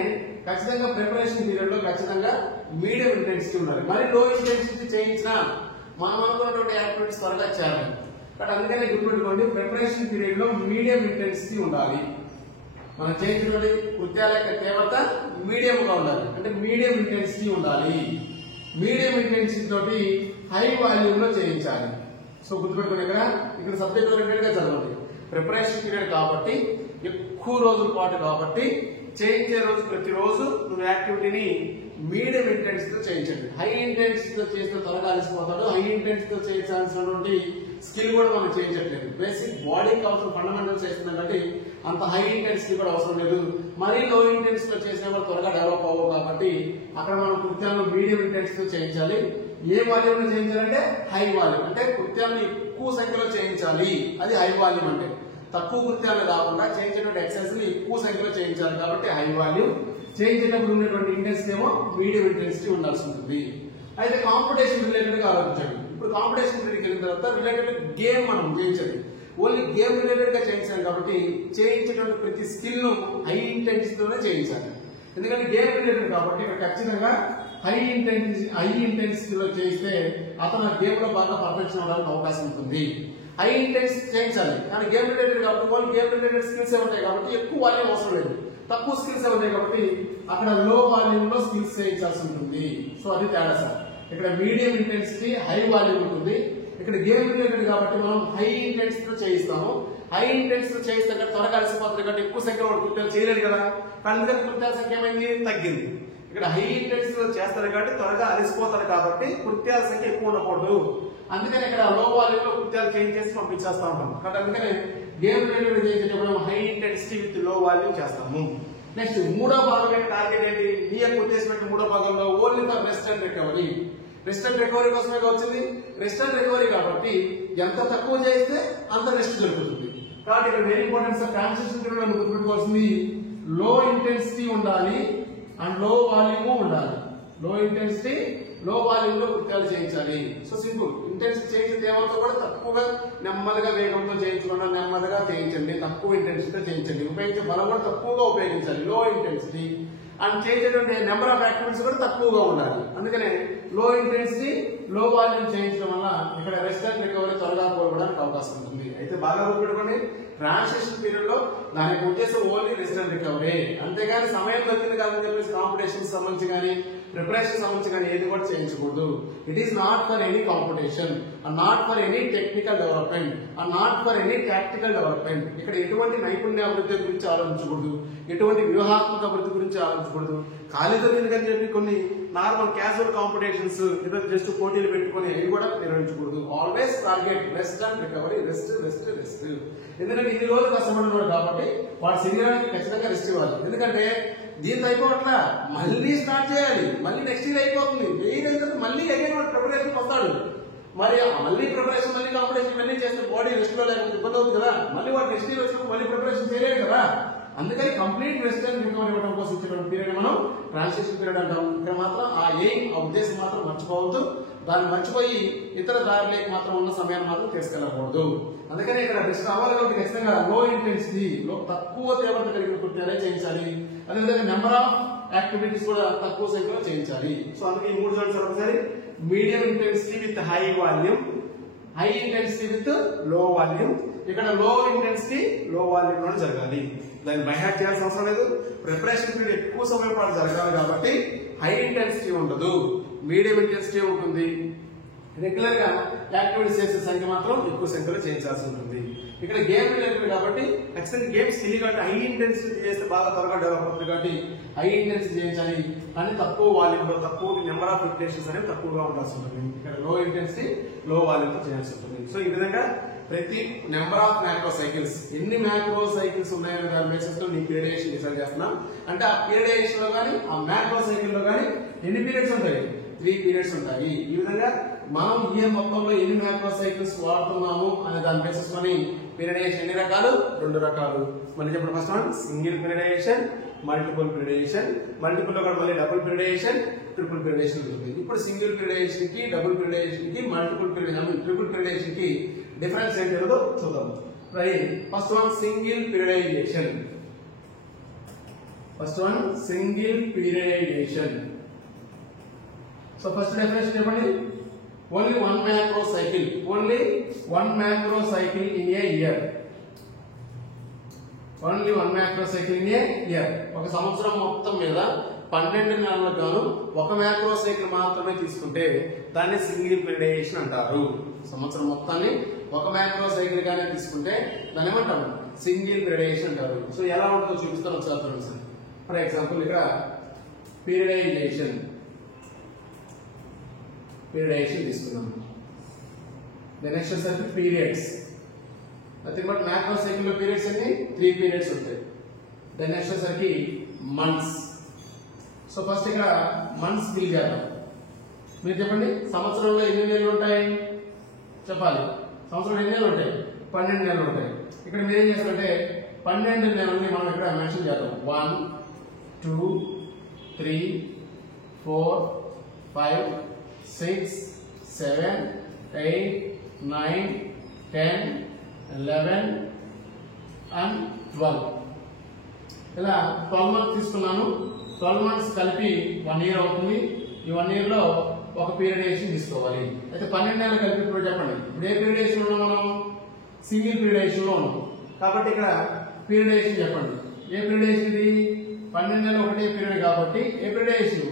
ఖచ్చితంగా ప్రిపరేషన్ పీరియడ్ లో ఖచ్చితంగా మీడియం ఇంటెన్సిటీ ఉండాలి. మరి లో ఇంటెన్సిటీ చేయించినా మనం అనుకున్నటువంటి యాక్టివిటీస్ త్వరగా చేయాలి. బట్ అందుకనే గుర్తుపెట్టుకోండి, ప్రిపరేషన్ పీరియడ్ లో మీడియం ఇంటెన్సిటీ ఉండాలి. మనం చేయించినటువంటి కృత్యాల యొక్క తీవ్రత మీడియం గా ఉండాలి, అంటే మీడియం ఇంటెన్సిటీ ఉండాలి. మీడియం ఇంటెన్సిటీ తోటి హై వాల్యూమ్ లో చేయించాలి. సో గుర్తుపెట్టుకుని ఇక్కడ సబ్జెక్ట్ ఓరియంటెడ్ గా చదవండి. ప్రిపరేషన్ పీరియడ్ కాబట్టి ఎక్కువ రోజుల పాటు కాబట్టి చేయించే రోజు ప్రతిరోజు నువ్వు యాక్టివిటీని మీడియం ఇంటెన్సిటీతో చేయించండి. హై ఇంటెన్సిటీతో చేస్తే త్వరగా అలసిపోతాడు. హై ఇంటెన్సిటీతో చేయించాల్సినటువంటి స్కిల్ కూడా మనం చేయించట్లేదు. బేసిక్ బాడీకి అవసరం ఫండమెంటల్స్ చేస్తున్నాం కాబట్టి అంత హై ఇంటెన్సిటీ కూడా అవసరం లేదు. మరీ లో ఇంటెన్సిటీతో చేసినా కూడా త్వరగా డెవలప్ అవ్వవు కాబట్టి అక్కడ మనం కృత్యాలను మీడియం ఇంటెన్సిటీతో చేయించాలి. ఏ వాల్యూమ్ లో చేయించాలంటే హై వాల్యూమ్, అంటే కృత్యాలను ఎక్కువ సంఖ్యలో చేయించాలి. అది హై వాల్యూమ్. అంటే తక్కువ కృత్యాలు కాకుండా చేయించేటువంటి ఎక్సర్సైజ్ ని ఎక్కువ సంఖ్యలో చేయించాలి కాబట్టి హై వాల్యూమ్. చేయించేటప్పుడు ఉన్నటువంటి ఇంటెన్సిటీ ఏమో మీడియం ఇంటెన్సిటీ ఉండాల్సి ఉంటుంది. అయితే కాంపిటీషన్ రిలేటెడ్ గా ఆలోచించండి. ఇప్పుడు కాంపిటీషన్ రిలేటెడ్ వెళ్ళిన తర్వాత రిలేటెడ్ గేమ్ మనం చేయించండి. ఓన్లీ గేమ్ రిలేటెడ్ గా చేయించాలి కాబట్టి చేయించేటువంటి ప్రతి స్కిల్ ను హై ఇంటెన్సిటీతోనే చేయించాలి. ఎందుకంటే గేమ్ రిలేటెడ్ కాబట్టి ఇక్కడ ఖచ్చితంగా హై ఇంటెన్సిటీలో చేయిస్తే అతను గేమ్ లో బాగా పర్ఫెక్షన్ అవడానికి అవకాశం ఉంటుంది. హై ఇంటెన్సిటీ చేయించాలి కానీ గేమ్ రిలేటెడ్ కాబట్టి వాళ్ళు గేమ్ రిలేటెడ్ స్కిల్స్ ఉంటాయి కాబట్టి ఎక్కువ వాల్యూమ్ అవసరం లేదు, తక్కువ స్కిల్స్ ఉంటాయి కాబట్టి అక్కడ లో వాల్యూమ్ లో స్కిల్స్ చేయించాల్సి ఉంటుంది. సో అది తేడా సార్. ఇక్కడ మీడియం ఇంటెన్సిటీ హై వాల్యూమ్ ఉంటుంది. ఇక్కడ గేమ్ రిలేటెడ్ కాబట్టి మనం హై ఇంటెన్సిటీతో చేయిస్తాము. హై ఇంటెన్సిటీ చేయిస్తే త్వరగా అలసిపోతుంది కాబట్టి ఎక్కువ సంఖ్యలో కృత్యాలు చేయలేదు కదా, అందుకని కృత్యాల సంఖ్య ఏమైంది? తగ్గింది. ఇక్కడ హై ఇంటెన్సిటీలో చేస్తారు కాబట్టి త్వరగా అలసిపోతారు కాబట్టి కృత్యాల సంఖ్య ఎక్కువ ఉండకూడదు. అందుకని ఇక్కడ లో వాల్యూమ్ లో కృత్యాలు చేంజ్ చేసి పంపించేస్తా ఉంటాం కాబట్టి అందుకని గేమ్ రిలేటెడ్ చేసేటప్పుడు హై ఇంటెన్సిటీ విత్ లో వాల్యూమ్ చేస్తాము. నెక్స్ట్ మూడో భాగం టార్గెట్ ఏంటి? మీ యొక్క ఉద్దేశం మూడో భాగంలో only for rest and recovery. Rest and recovery కోసమే వచ్చింది. రెస్ట్ అండ్ రికవరీ కాబట్టి ఎంత తక్కువ చేస్తే అంత రెస్ట్ జరుగుతుంది. కాబట్టి ఇక్కడ వెరీ ఇంపార్టెంట్ ట్రాన్సిషన్ పీరియడ్ అని గుర్తుపెట్టుకోవాల్సింది లో ఇంటెన్సిటీ ఉండాలి అండ్ లో వాల్యూమ్ ఉండాలి. లో ఇంటెన్సిటీ లో వాల్యూమ్ లో కృత్యాలు చేయించాలి. So simple. ఇంటెన్సిటీ చేయించిన తేమతో కూడా తక్కువగా నెమ్మదిగా వేగంతో చేయించకుండా నెమ్మదిగా చేయించండి. తక్కువ ఇంటెన్సిటీతో చేయించండి. ఉపయోగించే బలం కూడా తక్కువగా ఉపయోగించాలి. లో ఇంటెన్సిటీ అండ్ చేసేటువంటి నెంబర్ ఆఫ్ యాక్టివిటీస్ కూడా తక్కువగా ఉండాలి. అందుకనే లో ఇంటెన్సిటీ లో వాల్యూమ్ చేయించడం వల్ల ఇక్కడ రెస్ట్ అండ్ రికవరీ త్వరగా కోల్పోవడానికి అవకాశం ఉంటుంది. అయితే బాగా గుర్తుపెట్టుకోండి, ట్రాన్సిషన్ పీరియడ్ లో దానికి ఉద్దేశం ఓన్లీ రెస్ట్ అండ్ రికవరీ. అంతేగాని సమయం దొరికింది కాదని చెప్పేసి కాంపిటీషన్ సంబంధించి కానీ ప్రిపరేషన్ సంబంధించి కానీ ఏది కూడా చేయించకూడదు. It is not for any competition and not for any technical development and not for any tactical development. ఇక్కడ ఎటువంటి నైపుణ్య అభివృద్ధి గురించి ఆలోచించకూడదు, ఎటువంటి వ్యూహాత్మక అభివృద్ధి గురించి ఆలోచించకూడదు. ఖాళీ దొరికింది అని చెప్పి కొన్ని నార్మల్ క్యాజువల్ కాంపిటీషన్స్ ఏదో జస్ట్ పోటీలు పెట్టుకుని అవి కూడా నిర్వహించకూడదు. Always target rest and recovery. Rest rest rest. ఎందుకంటే ఇన్ని రోజులు కష్టపడుతున్నారు కాబట్టి వాడి శరీరానికి ఖచ్చితంగా రెస్ట్ ఇవ్వాలి. ఎందుకంటే దీంతో అయిపోవట్లా, మళ్ళీ స్టార్ట్ చేయాలి. మళ్ళీ నెక్స్ట్ ఇయర్ అయిపోతుంది. ఏంటంటే మళ్ళీ అగైన్ వాడు ప్రిపరేషన్ వస్తాడు. మరి మళ్ళీ ప్రిపరేషన్ మళ్ళీ కాంపిటీషన్ మళ్ళీ చేస్తే బాడీ రెస్ట్ లో లేకపోతే ఇబ్బంది అవుతుంది కదా. మళ్ళీ వాడు నెక్స్ట్ ఇయర్ వచ్చినప్పుడు మళ్ళీ ప్రిపరేషన్ చేయలేదు కదా. అందుకని కంప్లీట్ రెస్ట్ అండ్ రికవరీ ఇవ్వడం కోసం ఇచ్చేటువంటి పీరియడ్ మనం ట్రాన్సిషన్ పీరియడ్ అంటాం. ఇక్కడ మాత్రం ఆ ఎయిమ్ ఆ ఉద్దేశం మాత్రం మర్చిపోవద్దు. దాన్ని మర్చిపోయి ఇతర దారిలోకి మాత్రం ఉన్న సమయాన్ని మాత్రం తీసుకెళ్ళకూడదు. అందుకని ఇక్కడ రెస్ట్ అవ్వాలి కాబట్టి ఖచ్చితంగా లో ఇంటెన్సిటీ తక్కువ తీవ్రత కలిగిన కృత్యాలే చేయించాలి. అదేవిధంగా నెంబర్ ఆఫ్ యాక్టివిటీస్ కూడా తక్కువ సంఖ్యలో చేయించాలి. సో అందుకే ఈ మూడు చూడండి సార్ ఒకసారి. Medium intensity with high volume, high intensity with లో వాల్యూమ్. ఇక్కడ లో ఇంటెన్సిటీ లో వాల్యూమ్ లో జరగాలి. దాన్ని బైహార్ట్ చేయాల్సిన అవసరం లేదు. ప్రిపరేషన్ పీరియడ్ ఎక్కువ సమయం పాటు జరగాలి కాబట్టి హై ఇంటెన్సిటీ ఉండదు, మీడియం ఇంటెన్సిటీ ఉంటుంది. రెగ్యులర్ గా యాక్టివిటీస్ చేసే సంఖ్య మాత్రం ఎక్కువ సంఖ్యలో చేయించాల్సి ఉంటుంది. ఇక్కడ గేమ్ రిలేటెడ్ కాబట్టి ఖచ్చితంగా గేమ్స్ తెలియ కాబట్టి హై ఇంటెన్సిటీ చేస్తే బాగా త్వరగా డెవలప్ అవుతుంది కాబట్టి హై ఇంటెన్సిటీ చేయించాలి. కానీ తక్కువ వాల్యూమ్ లో తక్కువ నెంబర్ ఆఫ్ రిపిటేషన్స్ అనేవి తక్కువగా ఉండాల్సి ఉంటుంది. ఇక్కడ లో ఇంటెన్సిటీ లో వాల్యూమ్ తో చేయాల్సి ఉంటుంది. సో ఈ విధంగా ప్రతి నెంబర్ ఆఫ్ మ్యాక్రో సైకిల్స్ ఎన్ని మ్యాక్రో సైకిల్స్ ఉన్నాయనే దాని బేసిస్ తో నీ పీరియడేషన్ డిసైడ్ చేస్తున్నాం. అంటే ఆ పీరియడేషన్ లో కానీ ఆ మ్యాక్రో సైకిల్ లో కానీ ఎన్ని పీరియడ్స్ ఉంటాయి? 3 పీరియడ్స్ ఉంటాయి. ఈ విధంగా మనం ఇయర్ మొత్తంలో ఎన్ని మ్యాక్రో సైకిల్స్ వాడుతున్నాము అనే దాని బేసిస్ కొని పీరియడేషన్ ఎన్ని రకాలు? 2 రకాలు. మళ్ళీ చెప్పండి. First one single periodization, multiple periodization. Multiple లో కూడా మళ్ళీ డబుల్ పీరియడేషన్, ట్రిపుల్ పీరియడేషన్ ఉంటుంది. ఇప్పుడు సింగిల్ పీరియడేషన్ కి, డబుల్ పీరియడేషన్ కి, మల్టిపుల్ పీరియడేషన్, ట్రిపుల్ పీరియడేషన్ కి డిఫరెన్స్ ఏంటో చూద్దాం. Right. First one single periodization. First one single periodization. So first definition చెప్పండి. Only 1 macro cycle. Only 1 macro cycle in a year. Only 1 macro cycle in a year. ఒక సంవత్సరం మొత్తం మీద 12 నెలలకు గాను 1 macro cycle మాత్రమే తీసుకుంటే దాన్ని సింగిల్ పీరియడైజేషన్ అంటారు. సంవత్సరం మొత్తాన్ని 1 macro cycle గానే తీసుకుంటే దాన్ని ఏమంటారు? సింగిల్ పీరియడైజేషన్ అంటారు. సో ఎలా ఉంటుందో చూపిస్తాను ఒకసారి. ఫర్ ఎగ్జాంపుల్ ఇక్కడ పీరియడైజేషన్ తీసుకున్నాం. నెక్స్ట్ వచ్చేసరికి periods. Nothing but macro cycle లో పీరియడ్స్ అన్ని 3 పీరియడ్స్ ఉంటాయి. నెక్స్ట్ వచ్చేసరికి మంత్స్. సో ఫస్ట్ ఇక్కడ మంత్స్ డీల్ చేద్దాం. మీరు చెప్పండి, సంవత్సరంలో ఎన్ని నెలలు ఉంటాయి చెప్పాలి. సంవత్సరంలో ఎన్ని నెలలు ఉంటాయి? 12 నెలలు ఉంటాయి. ఇక్కడ మీరేం చేస్తారంటే 12 నెలలని మనం ఇక్కడ మెన్షన్ చేద్దాం. 1 2 3 4 5 6 7 8 9 10 11 and 12. ఇలా 12 మంత్స్ తీసుకున్నాను. 12 మంత్స్ కలిపి 1 year అవుతుంది. ఈ 1 year లో ఒక పీరియడేషన్ తీసుకోవాలి. అయితే 12 నెలలు కలిపి ఇప్పుడు చెప్పండి. ఇప్పుడు ఏ పీరియడేషన్ ఉన్నాం మనం? సింగిల్ పీరియడేషన్ లో ఉన్నాం. కాబట్టి ఇక్కడ పీరియడేషన్ చెప్పండి. ఏ పీరియడేషన్ ఇది? 12 నెలలు ఒకటే పీరియడ్ కాబట్టి ఏ పీరియడేషన్?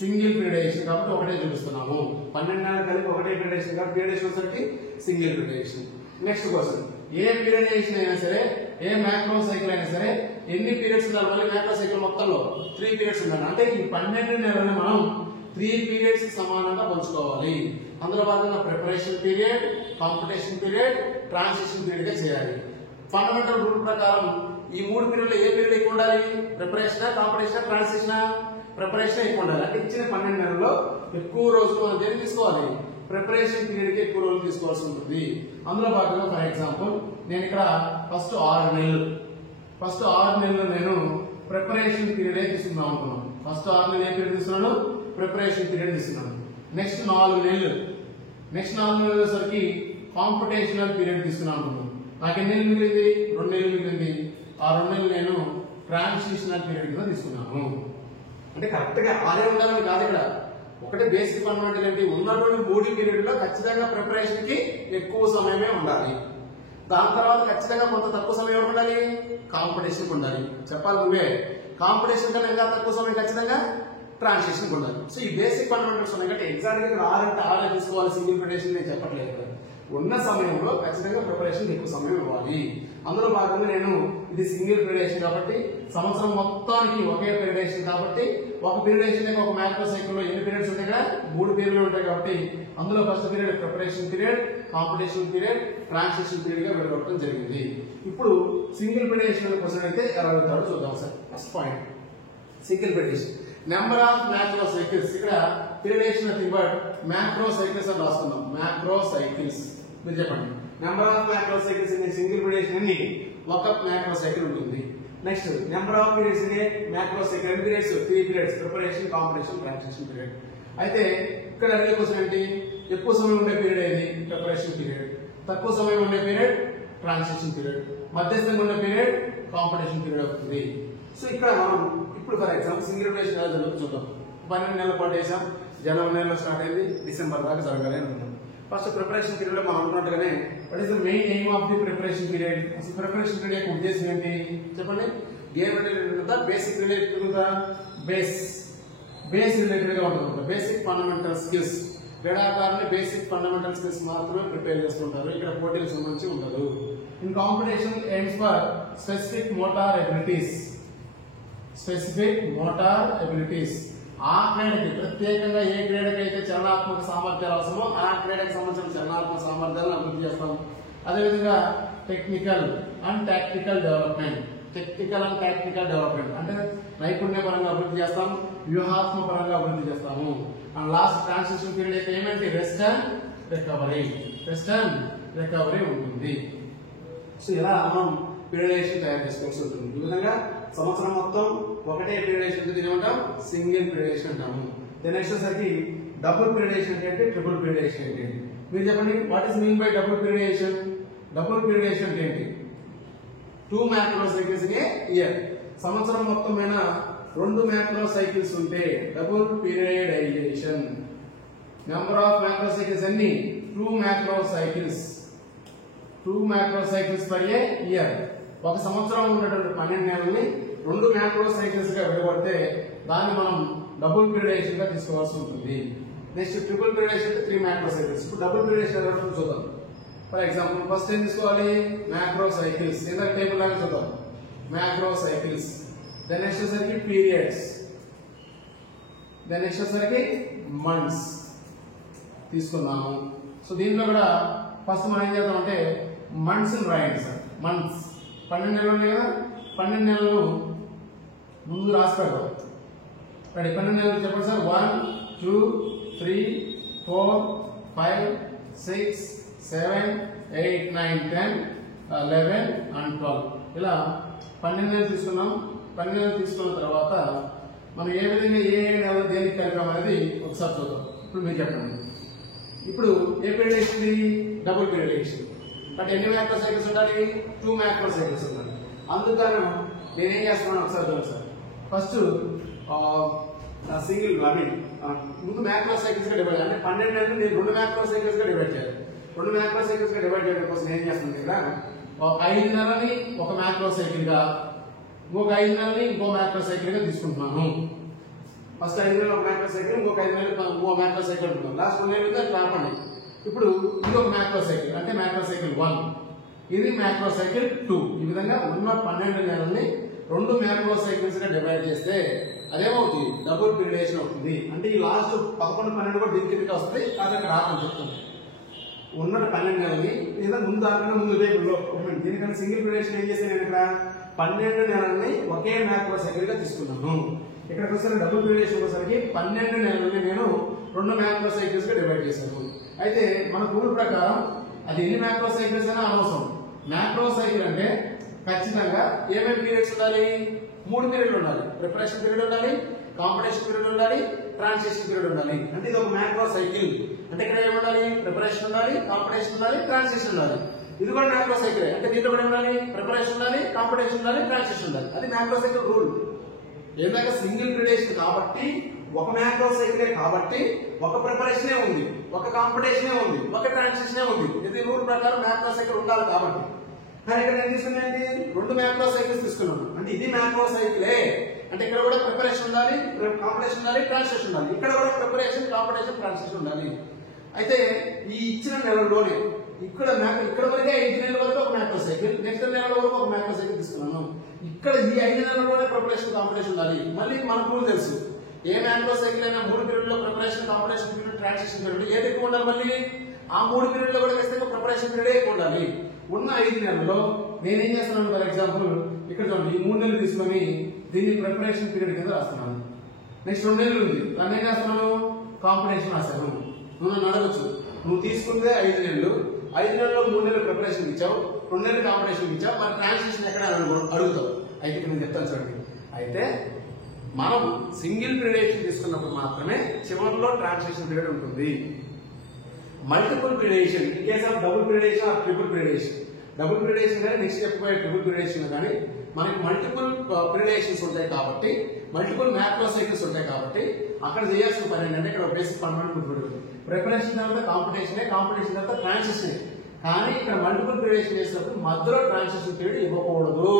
సింగిల్ పీరియడేషన్ కాబట్టి ఒకటే చూపిస్తున్నాము. 12 నెలలు కలిపి ఒకటే పీరియడేషన్ కాబట్టి పీరియడేషన్ వచ్చేసరికి సింగిల్ పీరియడేషన్. నెక్స్ట్ క్వశ్చన్, ఏ పీరియడేషన్ అయినా సరే, ఏ మ్యాక్రో సైకిల్ అయినా సరే ఎన్ని పీరియడ్స్ ఉండాలి మళ్ళీ మ్యాక్రో సైకిల్ మొత్తంలో 3 పీరియడ్స్ ఉండాలి. అంటే ఈ 12 నెలలను మనం 3 పీరియడ్స్ సమానంగా పంచుకోవాలి. అందులో భాగంగా preparation period, competition period, transition period గా చేయాలి. ఫండమెంటల్ రూల్ ప్రకారం ఈ 3 పీరియడ్లో ఏ పీరియడ్ ఎక్కువ ఉండాలి? Preparation, competition, transition? ప్రిపరేషన్ ఎక్కువ ఉండాలి. అంటే ఇచ్చిన 12 నెలల్లో ఎక్కువ రోజులు మనం దేనికి తీసుకోవాలి? ప్రిపరేషన్ పీరియడ్ కి ఎక్కువ రోజులు తీసుకోవాల్సి ఉంటుంది. అందులో భాగంగా ఫర్ ఎగ్జాంపుల్ నేను ఇక్కడ ఫస్ట్ 6 నెలలు నేను ప్రిపరేషన్ పీరియడ్ తీసుకుందాం అనుకున్నాను. ఫస్ట్ 6 నెలలు ఏ పీరియడ్ తీసుకున్నాను? ప్రిపరేషన్ పీరియడ్ తీసుకున్నాను. నెక్స్ట్ 4 నెలలు వచ్చేసరికి కాంపిటేషనల్ పీరియడ్ తీసుకున్నాను అనుకున్నాను. నాకు ఎన్ని నెలలు మిగిలింది? 2 నెలలు మిగిలింది. ఆ 2 నెలలు నేను ట్రాన్సిషనల్ పీరియడ్ కింద తీసుకున్నాను. అంటే కరెక్ట్ గా అదే ఉండాలని కాదు, ఇక్కడ ఒకటే బేసిక్ ఫండమెంటల్ ఏంటి, ఉన్నటువంటి 3 పీరియడ్ లో ఖచ్చితంగా ప్రిపరేషన్ కి ఎక్కువ సమయమే ఉండాలి. దాని తర్వాత ఖచ్చితంగా కొంత తక్కువ సమయం ఉండాలి, కాంపిటీషన్ ఉండాలి. చెప్పాలి నువ్వే, కాంపిటీషన్ కన్నా ఇంకా తక్కువ సమయం ఖచ్చితంగా ట్రాన్సిషన్ ఉండాలి. సో ఈ బేసిక్ ఫండమెంటల్స్ ఉన్నాయి కాబట్టి ఎగ్జాక్ట్ గా 6 అంటే 6 తీసుకోవాలి. సింగిల్ ప్రిపరేషన్ నేను చెప్పట్లేదు. ఉన్న సమయంలో ఖచ్చితంగా ప్రిపరేషన్ ఎక్కువ సమయం ఇవ్వాలి. అందులో భాగంగా నేను ఇది సింగిల్ పీరియడ్ కాబట్టి సంవత్సరం మొత్తానికి ఒకే పీరియడ్ కాబట్టి ఒక పీరియడ్ ఒక మ్యాక్రో సైకిల్ లో ఎన్ని పీరియడ్స్ ఉంటాయి కదా? 3 పీరియడ్లు ఉంటాయి కాబట్టి అందులో first period preparation period, competition period, transition period గా విడగొట్టడం జరిగింది. ఇప్పుడు సింగిల్ పీరియడ్ క్వశ్చన్ అయితే ఎలా అడుగుతాడో చూద్దాం సార్. First point single period number of macro cycles. ఇక్కడ period nothing but macro cycles అని రాసుకుందాం. మ్యాక్రో సైకిల్స్ మీరు చెప్పండి. Number of macro cycles in single period ఎన్ని? ఒక మ్యాక్రో సైకిల్ ఉంటుంది. Next number of periods in macro cycle ఎన్ని periods? 3 periods, preparation, competition, transition period. అయితే ఇక్కడ అడిగే క్వశ్చన్ ఏంటి? ఎక్కువ సమయం ఉండే పీరియడ్ ఏది? Preparation period. తక్కువ సమయం ఉండే పీరియడ్ ట్రాన్సిషన్ పీరియడ్. మధ్యస్థంగా ఉండే పీరియడ్ కాంపిటీషన్ పీరియడ్ అవుతుంది. సో ఇక్కడ మనం ఇప్పుడు ఫర్ ఎగ్జాంపుల్ సింగిల్ పీరియడ్ ఎలా జరుగుతుంది చూద్దాం. 12 నెలల పాటు వేసాం. జనవరి నెలలో స్టార్ట్ అయింది, డిసెంబర్ దాకా జరగాలి అనుకుంటాం. ఫస్ట్ ప్రిపరేషన్ పీరియడ్ లో మనం అనుకున్నట్టుగానే what is the main aim of the preparation period? అసలు ప్రిపరేషన్ పీరియడ్ యొక్క ఉద్దేశం ఏంటి చెప్పండి? గేమ్ రిలేటెడ్ బేసిక్ రిలేటెడ్ ఉందా? బేస్ రిలేటెడ్ గా ఉంటుంది. బేసిక్ ఫండమెంటల్ స్కిల్స్, క్రీడాకారులు బేసిక్ ఫండమెంటల్ స్కిల్స్ మాత్రమే ప్రిపేర్ చేస్తుంటారు. ఇక్కడ పోటీలకు సంబంధించి ఉండదు. In competition AIIMS for specific motor abilities. ఆ క్రీడకి ప్రత్యేకంగా ఏ క్రీడకైతే చలనాత్మక సామర్థ్యాలు అవసరమో ఆ క్రీడకి సంబంధించిన చలనాత్మక సామర్థ్యాలను అభివృద్ధి చేస్తాం. అదేవిధంగా టెక్నికల్ అండ్ టాక్టికల్ డెవలప్మెంట్ అంటే నైపుణ్యపరంగా అభివృద్ధి చేస్తాం, వ్యూహాత్మక అభివృద్ధి చేస్తాము. అండ్ లాస్ట్ ట్రాన్సిషన్ పీరియడ్ అయితే ఏమంటే రెస్ట్ అండ్ రికవరీ ఉంటుంది. సో ఇలా మనం పీరియడేషన్ తయారు చేసుకోవాల్సి ఉంటుంది. ఈ విధంగా సంవత్సరం మొత్తం ఒకటే పీరియడేషన్ ఏమంటాం? సింగిల్ పీరియడేషన్ అంటాము. నెక్స్ట్ వచ్చేసరికి డబుల్ పీరియడేషన్ ఏంటి, ట్రిపుల్ పీరియడేషన్ ఏంటి? మీరు చెప్పండి, what is mean by double periodization? Double periodization ఏంటి? 2 macro cycles in a year. సంవత్సరం మొత్తం మీద 2 మ్యాక్రో సైకిల్స్ ఉంటే double periodization. Number of macro cycles ఎన్ని? 2 macro cycles per a year. ఒక సంవత్సరం ఉన్నటువంటి 12 నెలల్ని 2 మ్యాక్రో సైకిల్స్ గా విడగొడితే దాన్ని మనం డబుల్ పీరియడేషన్ గా తీసుకోవాల్సి ఉంటుంది. Next triple periodization 3 macro cycles. ఇప్పుడు డబుల్ పీరియడేషన్ ఎలా ఉంటుందో చూద్దాం. ఫర్ ఎగ్జాంపుల్ ఫస్ట్ ఏం తీసుకోవాలి? Macro cycles. ఇందాక టేబుల్ లాగా చూద్దాం. Macro cycles. దెన్ నెక్స్ట్ వచ్చేసరికి పీరియడ్స్. దెన్ నెక్స్ట్ వచ్చేసరికి మంత్స్ తీసుకున్నాము. సో దీంట్లో కూడా ఫస్ట్ మనం ఏం చేద్దాం అంటే మంత్స్ రాయండి సార్. మంత్స్ 12 నెలలు ఉన్నాయి కదా, 12 నెలలు ముందు రాస్తాడు. 12 నెలలు చెప్పండి సార్. 1 2 3 4 5 6 7 8 9 10 11 and 12 ఇలా 12 నెలలు తీసుకున్నాం. 12 నెలలు తీసుకున్న తర్వాత మనం ఏ విధంగా ఏ నెల దేనికి కలిపాం అనేది ఒకసారి చూద్దాం. ఇప్పుడు మీరు చెప్పండి. ఇప్పుడు a period? Double period. But ఎన్ని మ్యాక్రో సైకిల్స్ ఉండాలి? 2 మ్యాక్రో సైకిల్స్ ఉండాలి. అందుకని నేనేం చేస్తున్నాను ఒకసారి చూడండి సార్. ఫస్ట్ సింగిల్ ముందు మ్యాక్రో సైకిల్స్ గా డివైడ్, అంటే 12 నెలలు నేను 2 మ్యాక్రో సైకిల్స్ గా డివైడ్ చేయాలి. 2 మ్యాక్రో సైకిల్స్ గా డివైడ్ చేయడం కోసం ఏం చేస్తుంది ఇక్కడ 5 నెలలని ఒక మ్యాక్రో సైకిల్ గా, ఇంకొక 5 నెలలని ఇంకో మ్యాక్రో సైకిల్ గా తీసుకుంటున్నాను. ఫస్ట్ 5 నెలలు ఒక మ్యాక్రో సైకిల్, ఇంకొక 5 నెలలు ఇంకో మ్యాక్రో సైకిల్ ఉంటుంది. లాస్ట్ 1 నెలలు కాపండి. ఇప్పుడు ఇంకొక మ్యాక్రో సైకిల్ అంటే మ్యాక్రో సైకిల్ 1, ఇది మ్యాక్రో సైకిల్ 2. ఈ విధంగా ఉన్న 12 నెలల్ని 2 మ్యాక్రో సైకిల్స్ గా డివైడ్ చేస్తే అదేమవుతుంది డబుల్ పీరియడేషన్ అవుతుంది. అంటే ఈ లాస్ట్ 11, 12 కూడా దీని కిందకి వస్తుంది. కాదు అక్కడ రాదని చెప్తుంది. ఉన్న 12 నెలలని లేదా ముందు దానికన్నా ముందు రేపులో దీనికన్నా సింగిల్ పీరియడేషన్ ఏం చేస్తే నేను ఇక్కడ 12 నెలలని ఒకే మ్యాక్రో సైకిల్ గా తీసుకున్నాను. ఇక్కడికి వస్తే డబుల్ పీరియడేషన్ వచ్చేసరికి 12 నెలలని నేను 2 మ్యాక్రో సైకిల్స్ గా డివైడ్ చేశాను. అయితే మన రూల్ ప్రకారం అది ఎన్ని మ్యాక్రో సైకిల్స్ అయినా అనవసరం. మ్యాక్రో సైకిల్ అంటే ఖచ్చితంగా ఏమేమి పీరియడ్స్ ఉండాలి? 3 పీరియడ్లు ఉండాలి. ప్రిపరేషన్ పీరియడ్ ఉండాలి, కాంపిటీషన్ పీరియడ్ ఉండాలి, ట్రాన్సిషన్ పీరియడ్ ఉండాలి. అంటే ఇది ఒక మ్యాక్రో సైకిల్. అంటే ఇక్కడ ఏముండాలి? ప్రిపరేషన్ ఉండాలి, కాంపిటీషన్ ఉండాలి, ట్రాన్సిషన్ ఉండాలి. ఇది కూడా మ్యాక్రో సైకిల్. అంటే దీంట్లో కూడా ఉండాలి, ప్రిపరేషన్ ఉండాలి, కాంపిటీషన్ ఉండాలి, ట్రాన్సిషన్ ఉండాలి. అది మ్యాక్రో సైకిల్ రూల్. ఏదైనా సింగిల్ పీరియడ్ కాబట్టి ఒక మ్యాక్రో సైకిలే కాబట్టి ఒక ప్రిపరేషనే ఉంది, ఒక కాంపిటీషనే ఉంది, ఒక ట్రాన్సిషనే ఉంది. ఇది రూల్ ప్రకారం మ్యాక్రో సైకిల్ ఉండాలి కాబట్టి. కానీ ఇక్కడ నేను తీసుకున్నాండి 2 మ్యాక్రో సైకిల్స్ తీసుకున్నాను. అంటే ఇది మ్యాక్రో సైకిలే. అంటే ఇక్కడ కూడా ప్రిపరేషన్ ఉండాలి, కాంపిటీషన్ ఉండాలి, ట్రాన్సిషన్ ఉండాలి. ఇక్కడ కూడా ప్రిపరేషన్, కాంపిటీషన్, ట్రాన్సిషన్ ఉండాలి. అయితే ఈ ఇచ్చిన నెలలోనే ఇక్కడ వరకే 5 నెలల వరకు ఒక మ్యాక్రో సైకిల్, నెక్స్ట్ నెలల వరకు ఒక మ్యాక్రో సైకిల్ తీసుకున్నాను. ఇక్కడ ఈ 5 నెలల్లోనే ప్రిపరేషన్, కాంపిటీషన్ ఉండాలి. మళ్ళీ మనకు రూల్ తెలుసు, ఏ మ్యాక్రో సైకిల్ అయినా 3 పీరియడ్ లో preparation, competition period, transition period ఏది ఎక్కువ ఉండాలి? మళ్ళీ ఆ 3 పీరియడ్ లో కూడా వేస్తే ప్రిపరేషన్ పీరియడ్ ఎక్కువ ఉండాలి. ఉన్న 5 నెలల్లో నేనేం చేస్తున్నాను? ఫర్ ఎగ్జాంపుల్ ఇక్కడ చూడండి, ఈ 3 నెలలు తీసుకొని దీన్ని ప్రిపరేషన్ పీరియడ్ కింద రాస్తున్నాను. నెక్స్ట్ 2 నెలలు ఉంది, దాన్ని ఏం చేస్తున్నాను? కాంపిటీషన్ రాశాను. నువ్వు నన్ను అడగచ్చు, నువ్వు తీసుకుంటే 5 నెలలు, 5 నెలల్లో 3 నెలలు ప్రిపరేషన్ ఇచ్చావు, 2 నెలలు కాంపిటీషన్ ఇచ్చావు, మరి ట్రాన్సిషన్ ఎక్కడ అడుగుతావు. అయితే ఇక్కడ నేను చెప్తాను చూడండి. అయితే మనం సింగిల్ పీరియడ్ తీసుకున్నప్పుడు మాత్రమే చివరిలో ట్రాన్సిషన్ పీరియడ్ ఉంటుంది. Multiple periodization in case of double periodization or triple periodization, double periodization కానీ నెక్స్ట్ చెప్పబోయే ట్రిపుల్ పీరియడేషన్ కానీ మనకి మల్టిపుల్ పీరియడేషన్స్ ఉంటాయి కాబట్టి, మల్టిపుల్ మ్యాక్రో సైకిల్స్ ఉంటాయి కాబట్టి అక్కడ చేయాల్సిన పని ఏంటంటే ఇక్కడ బేసిక్ ఫండమెంటల్ గుర్తుపెట్టుకోండి. ప్రిపరేషన్ తర్వాత కాంపిటీషనే, కాంపిటీషన్ తర్వాత ట్రాన్సిషన్. కానీ ఇక్కడ మల్టిపుల్ పీరియడేషన్ చేసినప్పుడు మధ్యలో ట్రాన్సిషన్ పీరియడ్ ఇవ్వకూడదు.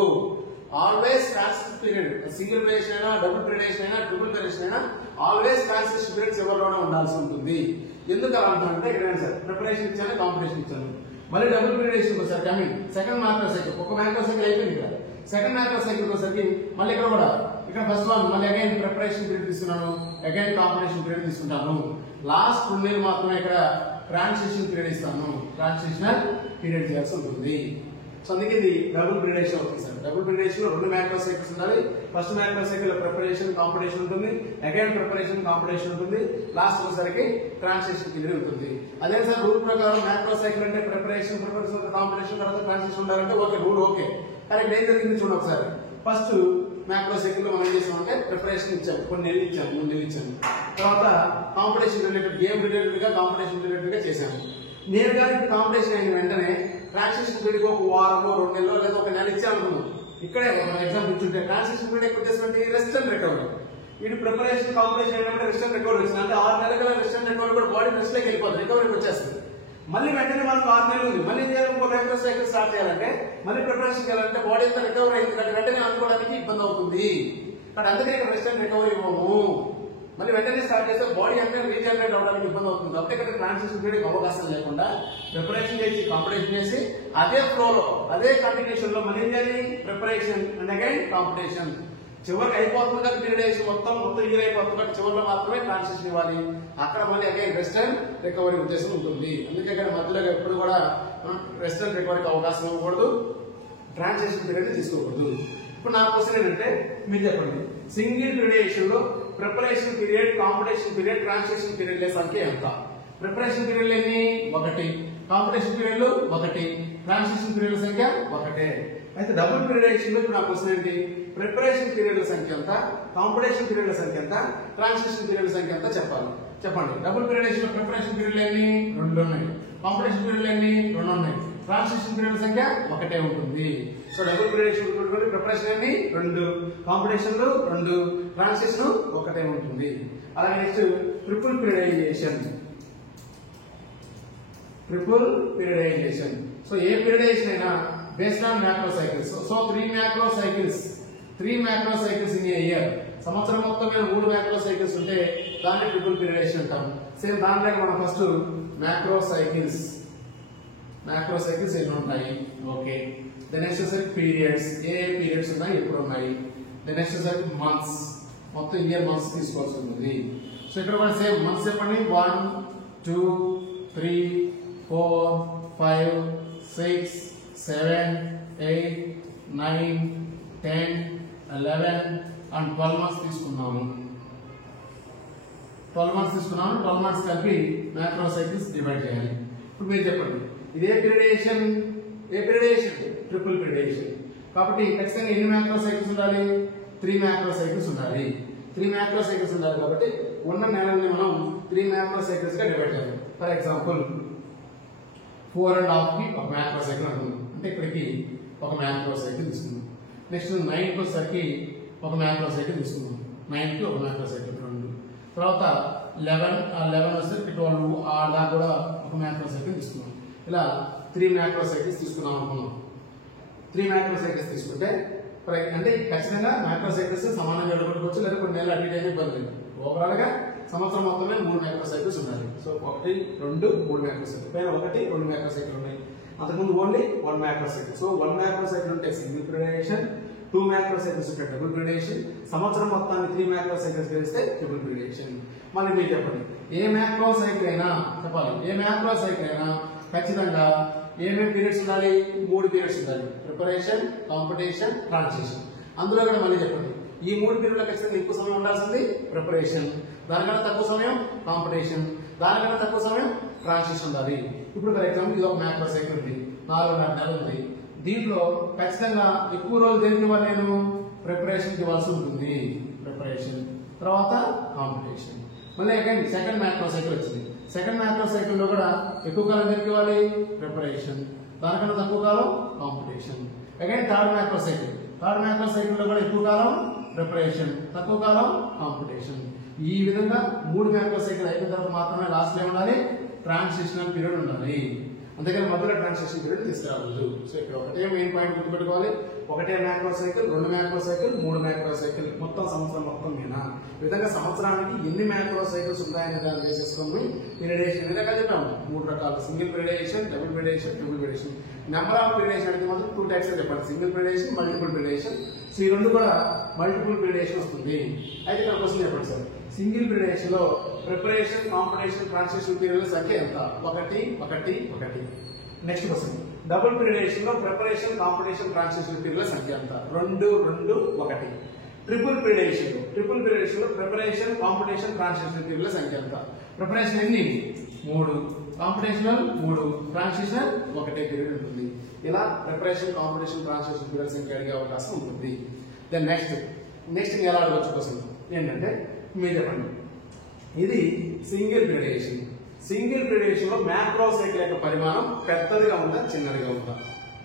ఆల్వేస్ ట్రాన్సిషన్ పీరియడ్, సింగిల్ పీరియడేషన్ అయినా, డబుల్ పీరియడేషన్ అయినా, ట్రిపుల్ పీరియడేషన్ అయినా ఆల్వేస్ ట్రాన్సిషన్ పీరియడ్ చివరిలోనే ఉండాల్సి ఉంటుంది. ఎందుకు అలా అంటానంటే ఇక్కడ సార్ ప్రిపరేషన్ ఇచ్చాను, కాంపిటీషన్ ఇచ్చాను, మళ్ళీ డబుల్ పీరియడేషన్ వచ్చారు కమింగ్ సెకండ్ మ్యాక్రో సైకిల్, ఒక మ్యాక్రో సైకిల్ అయిపోయింది ఇక్కడ. సెకండ్ మ్యాక్రో సైకిల్ వచ్చేసరికి మళ్ళీ ఇక్కడ కూడా ఇక్కడ ఫస్ట్ వన్ మళ్ళీ అగైన్ ప్రిపరేషన్ పీరియడ్ తీసుకున్నాను, అగైన్ కాంపిటీషన్ పీరియడ్ తీసుకుంటాను. లాస్ట్ 2 నెలలు మాత్రమే ఇక్కడ ట్రాన్సిషన్ పీరియడ్ ఇస్తాను, ట్రాన్సిషనల్ పీరియడ్ చేయాల్సి ఉంటుంది. సో అందుకే ఇది డబుల్ పీరియడేషన్ అవుతుంది సార్. డబుల్ పీరియడేషన్ లో 2 మ్యాక్రో సైకిల్స్ ఉండాలి. ఫస్ట్ మ్యాక్రో సైకిల్ లో ప్రిపరేషన్, కాంపిటీషన్ ఉంటుంది, అగైన్ ప్రిపరేషన్, కాంపిటీషన్ ఉంటుంది, లాస్ట్ వచ్చేసరికి ట్రాన్సిషన్ పీరియడ్ ఉంటుంది. అదే సార్ రూల్ ప్రకారం మ్యాక్రో సైకిల్ అంటే ప్రిపరేషన్, కాంపిటీషన్ తర్వాత ట్రాన్సిషన్ ఉండాలంటే ఓకే, రూల్ ఓకే. కానీ ఇక్కడ ఏం జరిగింది చూడండి ఒకసారి. ఫస్ట్ మ్యాక్రో సైకిల్ లో మనం ఏం చేసామంటే ప్రిపరేషన్ ఇచ్చాము, కొన్ని నెలలు ఇచ్చాము, 3 నెలలు ఇచ్చాము. తర్వాత కాంపిటీషన్ రిలేటెడ్, గేమ్ రిలేటెడ్ గా, కాంపిటీషన్ రిలేటెడ్ గా చేశాము. నేరుగా ఇప్పుడు కాంపిటీషన్ అయిన వెంటనే ట్రాన్సిషన్ పీరియడ్ ఒక వారమో 2 నెలలో లేదా 1 నెల ఇచ్చామనుకున్నాం. ఇక్కడే ఒక ఎగ్జాంపుల్ ఇచ్చుంటే ట్రాన్సిషన్ పీరియడ్ ఎక్కువ చేసినట్టు రెస్ట్ అండ్ రికవరీ. ఇది ప్రిపరేషన్, కాంపిటీషన్ అయినప్పుడు రెస్ట్ అండ్ రికవరీ వచ్చింది. అంటే 6 నెలల రెస్ట్ అండ్ రికవరీ కూడా బాడీ రెస్ట్ లోకి వెళ్ళిపోతుంది, రికవరీకి వచ్చేస్తుంది. మళ్ళీ వెంటనే మనకు 6 నెలలు ఉంది, మళ్ళీ ఏం చేయాలి? ఇంకో మ్యాక్రో సైకిల్ స్టార్ట్ చేయాలంటే, మళ్ళీ ప్రిపరేషన్ చేయాలంటే బాడీ అంతా రికవరీ అయింది కాబట్టి వెంటనే అనుకోవడానికి ఇబ్బంది అవుతుంది. కానీ అందుకే ఇక్కడ రెస్ట్ అండ్ రికవరీ ఇవ్వము. మళ్ళీ వెంటనే స్టార్ట్ చేస్తే బాడీ అంటే రీజనరేట్ అవడానికి ఇబ్బంది అవుతుంది కాబట్టి ఇక్కడ ట్రాన్సిషన్ పీరియడ్ అవకాశం లేకుండా ప్రిపరేషన్ చేసి, కాంపిటీషన్ చేసి అదే ఫ్లోలో, అదే కంటిన్యూషన్ లో మళ్ళీ ఏం చేయాలి? Preparation and again competition. చివరికి అయిపోతుంది కదా పీరియడేషన్ మొత్తం ఇయర్ అయిపోతుంది కాబట్టి చివరిలో మాత్రమే ట్రాన్సిషన్ ఇవ్వాలి. అక్కడ మళ్ళీ అగైన్ రెస్ట్ అండ్ రికవరీ ఉద్దేశం ఉంటుంది. అందుకే ఇక్కడ మధ్యలో ఎప్పుడు కూడా రెస్ట్ అండ్ రికవరీకి అవకాశం ఇవ్వకూడదు, ట్రాన్సిషన్ పీరియడ్ తీసుకోకూడదు. ఇప్పుడు నా క్వశ్చన్ ఏంటంటే మీరు చెప్పండి, సింగిల్ పీరియడేషన్ లో preparation period, competition period, transition period సంఖ్య ఎంత? ప్రిపరేషన్ పీరియడ్ ఎన్ని? 1. కాంపిటీషన్ పీరియడ్ 1, ట్రాన్సిషన్ పీరియడ్ సంఖ్య 1. అయితే డబుల్ పీరియడేషన్ లో ఇప్పుడు నా క్వశ్చన్ ఏంటి? ప్రిపరేషన్ పీరియడ్ సంఖ్య ఎంత, కాంపిటీషన్ పీరియడ్ సంఖ్య ఎంత, ట్రాన్సిషన్ పీరియడ్ సంఖ్య ఎంత చెప్పాలి. చెప్పండి. డబుల్ పీరియడేషన్ లో ప్రిపరేషన్ పీరియడ్ ఎన్ని? 2 ఉన్నాయి. కాంపిటీషన్ పీరియడ్ ఎన్ని? 2 ఉన్నాయి. ట్రాన్సిషన్ పీరియడ్ సంఖ్య 1 ఉంటుంది. సో డబుల్ పీరియడేషన్ ప్రిపరేషన్ ఎన్ని? 2, కాంపిటీషన్ 2, ట్రాన్సిషన్ 1 ఉంటుంది. అలాగే నెక్స్ట్ ట్రిపుల్ పీరియడైజేషన్. సో ఏ పీరియడైజేషన్ అయినా based on macro cycles. So 3 macro cycles in a year. సంవత్సరం మొత్తం మీద 3 macro cycles ఉంటే దాన్ని ట్రిపుల్ పీరియడేషన్ అంటాం. సేమ్ దాంట్లో మనం ఫస్ట్ macro cycles ఎన్ని ఉంటాయి? ఓకే. దెన్ నెక్స్ట్ వచ్చేసరికి పీరియడ్స్, ఏ పీరియడ్స్ ఉన్నాయి, ఎప్పుడు ఉన్నాయి. దెన్ నెక్స్ట్ వచ్చేసరికి మంత్స్, మొత్తం ఇయర్ మంత్స్ తీసుకోవాల్సి ఉంటుంది. సో ఇక్కడ కూడా సేమ్ మంత్స్ చెప్పండి. 1 2 3 4 5 6 7 8 9 10 11 అండ్ 12 మంత్స్ తీసుకున్నాము. 12 మంత్స్ తీసుకున్నాము. 12 మంత్స్ కలిపి మ్యాక్రో సైకిల్స్ డివైడ్ చేయాలి. ఇప్పుడు మీరు చెప్పండి, ఇదే పీరియడేషన్, ఏ పీరియడేషన్, ట్రిపుల్ పీరియడేషన్. కాబట్టి ఖచ్చితంగా ఎన్ని మ్యాక్రో సైకిల్స్ ఉండాలి? 3 మ్యాక్రో సైకిల్స్ ఉండాలి. 3 మ్యాక్రో సైకిల్స్ ఉండాలి. కాబట్టి ఉన్న నెలల్ని మనం 3 మ్యాక్రో సైకిల్స్ గా డివైడ్ చేయాలి. ఫర్ ఎగ్జాంపుల్ 4.5 కి ఒక మ్యాక్రో సైకిల్ అనుకుందాం. అంటే ఇక్కడికి ఒక మ్యాక్రో సైకిల్ తీసుకుందాం. నెక్స్ట్ 9 కి వచ్చేసరికి ఒక మ్యాక్రో సైకిల్ తీసుకుందాం. 9 కి ఒక మ్యాక్రో సైకిల్ 2. తర్వాత 11 వచ్చేసరికి 12 దాకా కూడా ఒక మ్యాక్రో సైకిల్ తీసుకున్నాం. ఇలా 3 మ్యాక్రో సైకిల్స్ తీసుకున్నాం అనుకున్నాం. 3 మ్యాక్రో సైకిల్స్ తీసుకుంటే అంటే ఖచ్చితంగా మ్యాక్రో సైకిల్స్ సమానంగా విడగొట్టుకోవచ్చు, లేదా కొన్ని నెలలు అటు ఇటు ఇబ్బంది లేదు. ఓవరాల్ గా సంవత్సరం మొత్తంలో 3 మ్యాక్రో సైకిల్స్ ఉండాలి. సో 1 2 3 మ్యాక్రో సైకిల్ పైన 1 2 మ్యాక్రో సైకిల్ ఉన్నాయి. అంతకుముందు only 1 macro cycle. So 1 macro cycle ఉంటే సింగిల్ పీరియడేషన్, 2 మ్యాక్రో సైకిల్స్ ఉంటే డబుల్ పీరియడేషన్, సంవత్సరం మొత్తాన్ని 3 మ్యాక్రో సైకిల్స్ కలిస్తే ట్రిపుల్ పీరియడేషన్. మళ్ళీ మీరు చెప్పండి, ఏ మ్యాక్రో సైకిల్ అయినా చెప్పాలి, ఏ మ్యాక్రో సైకిల్ అయినా ఖచ్చితంగా ఏమేమి పీరియడ్స్ ఉండాలి? 3 పీరియడ్స్ ఉండాలి. Preparation, competition, transition. అందులో కూడా మళ్ళీ చెప్పండి, ఈ 3 పీరియడ్లో ఖచ్చితంగా ఎక్కువ సమయం ఉండాల్సింది ప్రిపరేషన్, దానికన్నా తక్కువ సమయం కాంపిటీషన్, దానికన్నా తక్కువ సమయం ట్రాన్సిషన్ ఉండాలి. ఇప్పుడు ఫర్ ఎగ్జాంపుల్ ఇది ఒక మ్యాక్రో సైకిల్ ఉంది, 4.5 నెలలు ఉంది. దీంట్లో ఖచ్చితంగా ఎక్కువ రోజులు దేనికి ఇవ్వాలి? నేను ప్రిపరేషన్ ఇవ్వాల్సి ఉంటుంది. ప్రిపరేషన్ తర్వాత కాంపిటీషన్. మళ్ళీ అగైన్ సెకండ్ మ్యాక్రో సైకిల్ వచ్చింది. సెకండ్ మ్యాక్రో సైకిల్ లో కూడా ఎక్కువ కాలం దేనికి ఇవ్వాలి? ప్రిపరేషన్, దానికన్నా తక్కువ కాలం competition. Again third macro cycle, third macro cycle లో కూడా ఎక్కువ కాలం ప్రిపరేషన్, తక్కువ కాలం కాంపిటీషన్. ఈ విధంగా 3 మ్యాక్రో సైకిల్ అయిపోయిన తర్వాత మాత్రమే లాస్ట్ లో ఉండాలి ట్రాన్సిషనల్ పీరియడ్ ఉండాలి. అంతేకాని మధ్యలో ట్రాన్సిషన్ పీరియడ్ తీసుకురావద్దు. సో ఇక్కడ ఒకటే మెయిన్ పాయింట్ గుర్తుపెట్టుకోవాలి, ఒకటే macro cycle, 2 macro cycle, 3 macro cycle, మొత్తం సంవత్సరం మొత్తం మీద ఈ విధంగా సంవత్సరానికి ఎన్ని మ్యాక్రో సైకిల్స్ ఉన్నాయనే దాన్ని వేసేసుకొని పీరియడేషన్ ఎన్ని రకాలు చెప్పాము? 3 రకాలు. Single periodization, double periodization, triple periodization. Number of periodization అంటే మాత్రం 2 టైప్స్ చెప్పండి, single periodization, multiple periodization. So ఈ రెండు కూడా మల్టిపుల్ పీరియడేషన్ వస్తుంది. అయితే ఇక్కడ క్వశ్చన్ చెప్పండి సార్, సింగిల్ పీరియడేషన్ లో ప్రిపరేషన్, కాంపిటీషన్, ట్రాన్సిషన్ పీరియడ్ సంఖ్య ఎంత? 1 1 1. నెక్స్ట్ క్వశ్చన్, డబుల్ పీరియడేషన్ లో ప్రిపరేషన్, కాంపిటీషన్, ట్రాన్సిషన్ పీరియడ్ సంఖ్య ఎంత? 2 2 1. ట్రిపుల్ పీరియడేషన్ లో ప్రిపరేషన్, కాంపిటీషన్, ట్రాన్సిషన్ పీరియడ్ సంఖ్య ఎంత? ప్రిపరేషన్ ఎన్ని? 3, కాంపిటీషన్ 3, ట్రాన్సిషన్ 1 పీరియడ్ ఉంటుంది. ఇలా ప్రిపరేషన్, కాంపిటీషన్, ట్రాన్సిషన్ పీరియడ్ సంఖ్య అడిగే అవకాశం ఉంటుంది. దెన్ నెక్స్ట్ ఎలా అడగచ్చు క్వశ్చన్ ఏంటంటే, మీరు చెప్పండి, ఇది సింగిల్ పీరియడేషన్. సింగిల్ పీరియడేషన్ లో మ్యాక్రో సైకిల్ యొక్క పరిమాణం పెద్దదిగా ఉందా, చిన్నదిగా ఉందా?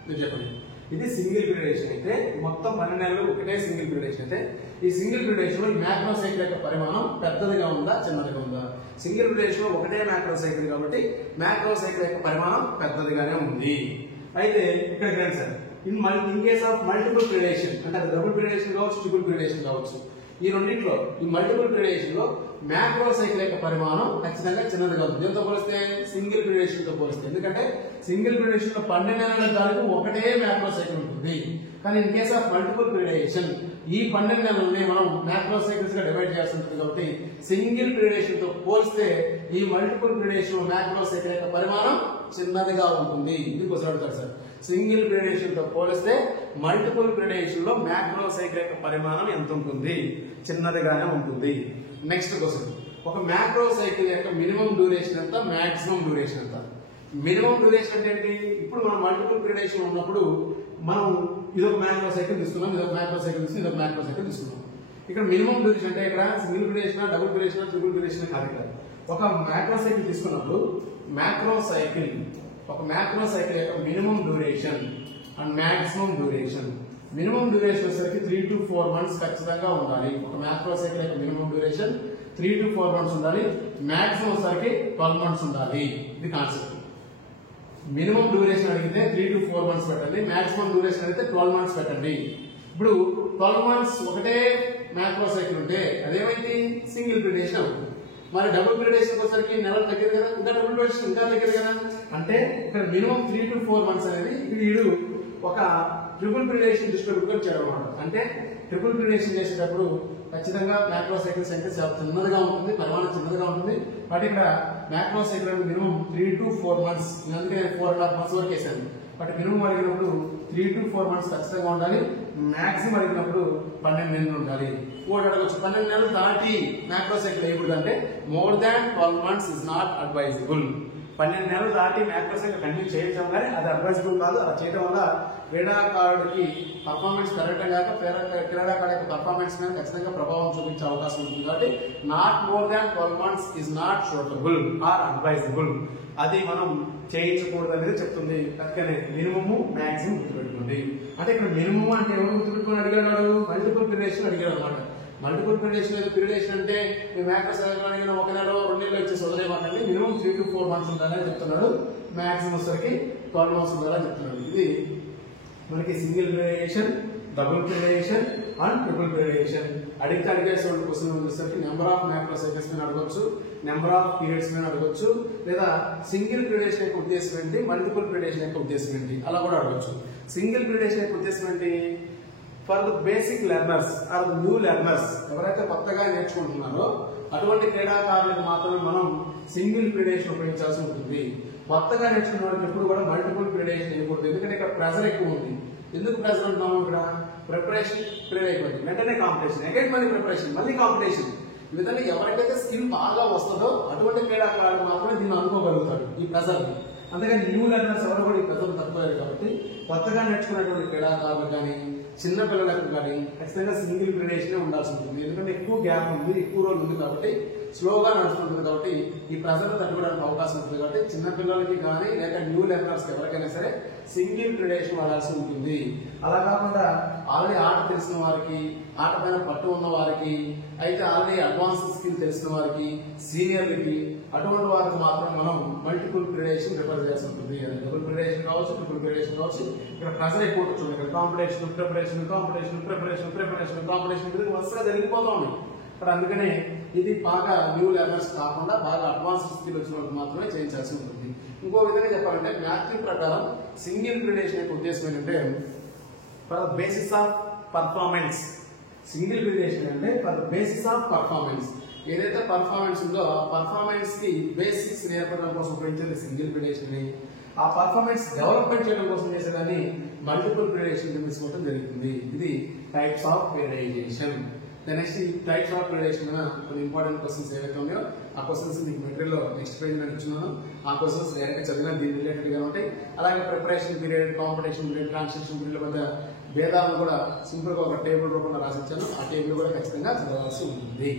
మీరు చెప్పండి. ఇది సింగిల్ పీరియడేషన్ అయితే, మొత్తం 12 నెలలు ఒకటే సింగిల్ పీరియడేషన్ అయితే, ఈ సింగిల్ పీరియడేషన్ లో మ్యాక్రో సైకిల్ యొక్క పరిమాణం పెద్దదిగా ఉందా, చిన్నదిగా ఉందా? సింగిల్ పీరియడేషన్ లో ఒకటే మ్యాక్రో సైకిల్ కాబట్టి మ్యాక్రో సైకిల్ యొక్క పరిమాణం పెద్దదిగానే ఉంది. అయితే ఇక్కడ grand sir, in case of multiple periodization అంటే అది డబుల్ పీరియడేషన్ కావచ్చు, ట్రిపుల్ పీరియడేషన్ కావచ్చు, ఈ రెండింటిలో ఈ మల్టిపుల్ పీరియడేషన్ లో మ్యాక్రో సైకిల్ యొక్క పరిమాణం ఖచ్చితంగా చిన్నదిగా ఉంది. దీంతో పోలిస్తే సింగిల్ పీరియడేషన్ తో పోలిస్తే, ఎందుకంటే సింగిల్ పీరియడేషన్ లో 12 నెలల దానికి ఒకటే మ్యాక్రో సైకిల్ ఉంటుంది. కానీ ఇన్ కేస్ ఆఫ్ మల్టిపుల్ పీరియడేషన్ ఈ 12 నెలలని మనం మ్యాక్రో సైకిల్స్ గా డివైడ్ చేయాల్సి ఉంటుంది. కాబట్టి సింగిల్ పీరియడేషన్ తో పోలిస్తే ఈ మల్టిపుల్ పీరియడేషన్ మ్యాక్రో సైకిల్ యొక్క పరిమాణం చిన్నదిగా ఉంటుంది. ఇది క్వశ్చన్ అడుగుతారు సార్, సింగిల్ పీరియడేషన్ తో పోలిస్తే మల్టిపుల్ పీరియడేషన్ లో మ్యాక్రో సైకిల్ యొక్క పరిమాణం ఎంత ఉంటుంది? చిన్నదిగానే ఉంటుంది. నెక్స్ట్ క్వశ్చన్, ఒక మ్యాక్రో సైకిల్ యొక్క మినిమం డ్యూరేషన్ ఎంత, మాక్సిమం డ్యూరేషన్ ఎంత? మినిమం డ్యూరేషన్ అంటే ఏంటి? ఇప్పుడు మనం మల్టిపుల్ పీరియడేషన్ ఉన్నప్పుడు మనం ఇదొక మ్యాక్రో సైకిల్ తీసుకున్నాం, ఇదొక మ్యాక్రో సైకిల్ తీసుకున్నాం, ఇదొక మ్యాక్రో సైకిల్ తీసుకున్నాం. ఇక్కడ మినిమం డ్యూరేషన్ అంటే ఇక్కడ single periodization, double periodization, triple పీరియడేషన్ కాదు. ఇక్కడ ఒక మ్యాక్రో సైకిల్ తీసుకున్నప్పుడు ఒక మ్యాక్రో సైకిల్ యొక్క minimum duration and maximum duration. Minimum duration వచ్చేసరికి 3 to 4 months ఖచ్చితంగా ఉండాలి. ఒక మ్యాక్రో సైకిల్ యొక్క మినిమం డ్యూరేషన్ 3 to 4 months ఉండాలి. మాక్సిమం వచ్చేసరికి 12 months ఉండాలి. ఇది కాన్సెప్ట్. మినిమం డ్యూరేషన్ అడిగితే 3 to 4 months పెట్టండి, మాక్సిమం డ్యూరేషన్ అయితే 12 months పెట్టండి. ఇప్పుడు 12 months ఒకటే మ్యాక్రో సైకిల్ ఉంటే అదేమైంది? సింగిల్ పీరియడేషన్ అవుతుంది. మరి డబుల్ పీరియడేషన్ వచ్చేసరికి నెలలు తగ్గదు కదా, ఇంకా డబుల్ పీరియడేషన్ ఇంకా తగ్గదు కదా. అంటే ఇక్కడ మినిమం 3 to 4 months అనేది ఇది ఒక ట్రిపుల్ ప్రిడేషన్ దృష్టిలో పెట్టుకొని చేయడం అన్నమాట. అంటే ట్రిపుల్ ప్రిడేషన్ చేసేటప్పుడు ఖచ్చితంగా మ్యాక్రోసైకిల్ సంఖ్య చాలా చిన్నదిగా ఉంటుంది, పరిమాణం చిన్నదిగా ఉంటుంది. బట్ ఇక్కడ మ్యాక్రోసైకిల్ మినిమం 3 to 4 months, అందుకే 4.5 months వరకు వేసాను. బట్ మినిమం అడిగినప్పుడు 3 to 4 months ఖచ్చితంగా ఉండాలి. మాక్సిమం అడిగినప్పుడు 12 నెలలు ఉండాలి. ఇంకోటి అడగచ్చు, 12 నెలలు దాటి మ్యాక్రోసైకిల్ వేయకూడదు అంటే more than 12 months is not advisable. 12 నెలలు దాటి మ్యాక్రోసైకిల్ కంటిన్యూ చేయడం కానీ అది అడ్వైజబుల్ కాదు. అలా చేయడం వల్ల క్రీడాకారుడికి పర్ఫార్మెన్స్ పెరగటం కాక క్రీడాకారుడి యొక్క పర్ఫార్మెన్స్ మీద ఖచ్చితంగా ప్రభావం చూపించే అవకాశం ఉంటుంది. కాబట్టి not more than 12 months is not suitable or advisable. అది మనం చేయించకూడదు అనేది చెప్తుంది. అందుకనే మినిమము మాక్సిమం గుర్తుపెట్టుకోండి. అంటే ఇక్కడ మినిమం అంటే ఎవరు గుర్తుపెట్టుకుని అడిగాడు, మల్టిపుల్ ప్రిడేషన్ అడిగాడు అనమాట. మల్టిపుల్ ప్రిడేషన్ లేదా ప్రిడేషన్ అంటే మీ మ్యాక్రోసైకిల్ అడిగిన 1 నెల 2 నెలలు ఇచ్చేసి వదిలేయమంటే మినిమం 3 to 4 months ఉండాలని చెప్తున్నాడు. మాక్సిమం వచ్చరికి 12 months ఉండాలని చెప్తున్నాడు. ఇది మనకి single periodization, double periodization and triple periodization. అడిగేటువంటి క్వశ్చన్ వచ్చేసరికి నెంబర్ ఆఫ్ మ్యాక్రోసైకిల్స్ మీద అడగొచ్చు, నెంబర్ ఆఫ్ పీరియడ్స్ మీద అడగొచ్చు, లేదా సింగిల్ ప్రిడేషన్ యొక్క ఉద్దేశం ఏంటి, మల్టిపుల్ ప్రిడేషన్ యొక్క ఉద్దేశం ఏంటి అలా కూడా అడగొచ్చు. సింగిల్ ప్రిడేషన్ యొక్క ఉద్దేశం ఏంటి, for the basic learners or new learners, ఎవరైతే కొత్తగా నేర్చుకుంటున్నారో అటువంటి క్రీడాకారులకు మాత్రమే మనం సింగిల్ ప్రిడేషన్ ఉపయోగించాల్సి ఉంటుంది. కొత్తగా నేర్చుకున్న వాళ్ళకి ఎప్పుడు కూడా మల్టిపుల్ ప్రిడేషన్ చేయకూడదు. ఎందుకంటే ఇక్కడ ప్రెజర్ ఎక్కువ ఉంది. ఎందుకు ప్రెజర్ అంటున్నాము, ఇక్కడ ప్రిపరేషన్ పీరియడ్ అయిపోయింది, వెంటనే కాంపిటీషన్, అగైన్ మళ్ళీ ప్రిపరేషన్, మళ్ళీ కాంపిటీషన్. ఈ విధంగా ఎవరికైతే స్కిల్ బాగా వస్తుందో అటువంటి క్రీడాకారులు మాత్రమే దీన్ని అనుకోగలుగుతాడు ఈ ప్రెజర్. అందుకని న్యూ లెర్నర్స్ ఎవరు కూడా ఈ ప్రెజర్ తక్కువయ్యారు. కాబట్టి కొత్తగా నేర్చుకున్నటువంటి క్రీడాకారులు కానీ చిన్న పిల్లలకు కానీ ఖచ్చితంగా సింగిల్ ప్రిడేషన్ ఉండాల్సి ఉంటుంది. ఎందుకంటే ఎక్కువ గ్యాప్ ఉంది, ఎక్కువ రోజులు ఉంది కాబట్టి స్లోగా నడుస్తుంటుంది. కాబట్టి ఈ ప్రెజర్ తట్టుకోవడానికి అవకాశం ఉంటుంది. కాబట్టి చిన్న పిల్లలకి కానీ లేక న్యూ లెర్నర్స్ ఎవరికైనా సరే సింగిల్ ప్రిడేషన్ వాడాల్సి ఉంటుంది. అలా కాకుండా ఆల్రెడీ ఆట తెలిసిన వారికి, ఆట పైన పట్టు ఉన్న వారికి, అయితే ఆల్రెడీ అడ్వాన్స్ స్కిల్ తెలిసిన వారికి, సీనియర్లకి, అటువంటి వారికి మాత్రం మనం మల్టిపుల్ ప్రిడేషన్ ప్రిఫర్ చేయాల్సి ఉంటుంది. డబుల్ ప్రిడేషన్ కావచ్చు, ట్రిపుల్ ప్రిడేషన్ కావచ్చు. ఇక్కడ ప్రెజర్ ఎక్కువ ఉంటుంది. ఇక్కడ competition, preparation, competition, preparation, preparation, competition వరుసగా జరిగిపోతా ఉంది. ఇక్కడ అందుకనే ఇది బాగా న్యూ లెర్నర్స్ కాకుండా బాగా అడ్వాన్స్ స్కిల్ వచ్చిన వాళ్ళకి మాత్రమే చేయించాల్సి ఉంటుంది. ఇంకో విధంగా చెప్పాలంటే మ్యాథ్యూ ప్రకారం సింగిల్ ప్రిడేషన్ యొక్క ఉద్దేశం ఏంటంటే for the basis of performance. Single periodization అంటే for the basis of performance. ఏదైతే పర్ఫార్మెన్స్ ఉందో ఆ పర్ఫార్మెన్స్ కి బేసిక్స్ నేర్పడం కోసం ఉపయోగించేది సింగిల్ ప్రిడేషన్ ని, ఆ పర్ఫార్మెన్స్ డెవలప్మెంట్ చేయడం కోసం చేసేదాన్ని మల్టిపుల్ ప్రిడేషన్ కింద తీసుకోవడం జరుగుతుంది. ఇది టైప్స్ ఆఫ్ ప్రిడైజేషన్. నెక్స్ట్ ఈ టైప్స్ ఆఫ్ ప్రిడేషన్ కొన్ని ఇంపార్టెంట్ క్వశ్చన్స్ ఏవైతే ఉన్నాయో ఆ క్వశ్చన్స్ మీకు మెటీరియల్ లో నెక్స్ట్ పేజ్ లో ఇచ్చున్నాను. ఆ క్వశ్చన్స్ డైరెక్ట్ చదివిన దీని రిలేటెడ్ గా ఉంటాయి. అలాగే preparation period, competition period, transition period మధ్య భేదాలను కూడా సింపుల్ గా ఒక టేబుల్ రూపంలో రాసిచ్చాను. ఆ టేబుల్ కూడా ఖచ్చితంగా చదవాల్సి ఉంటుంది.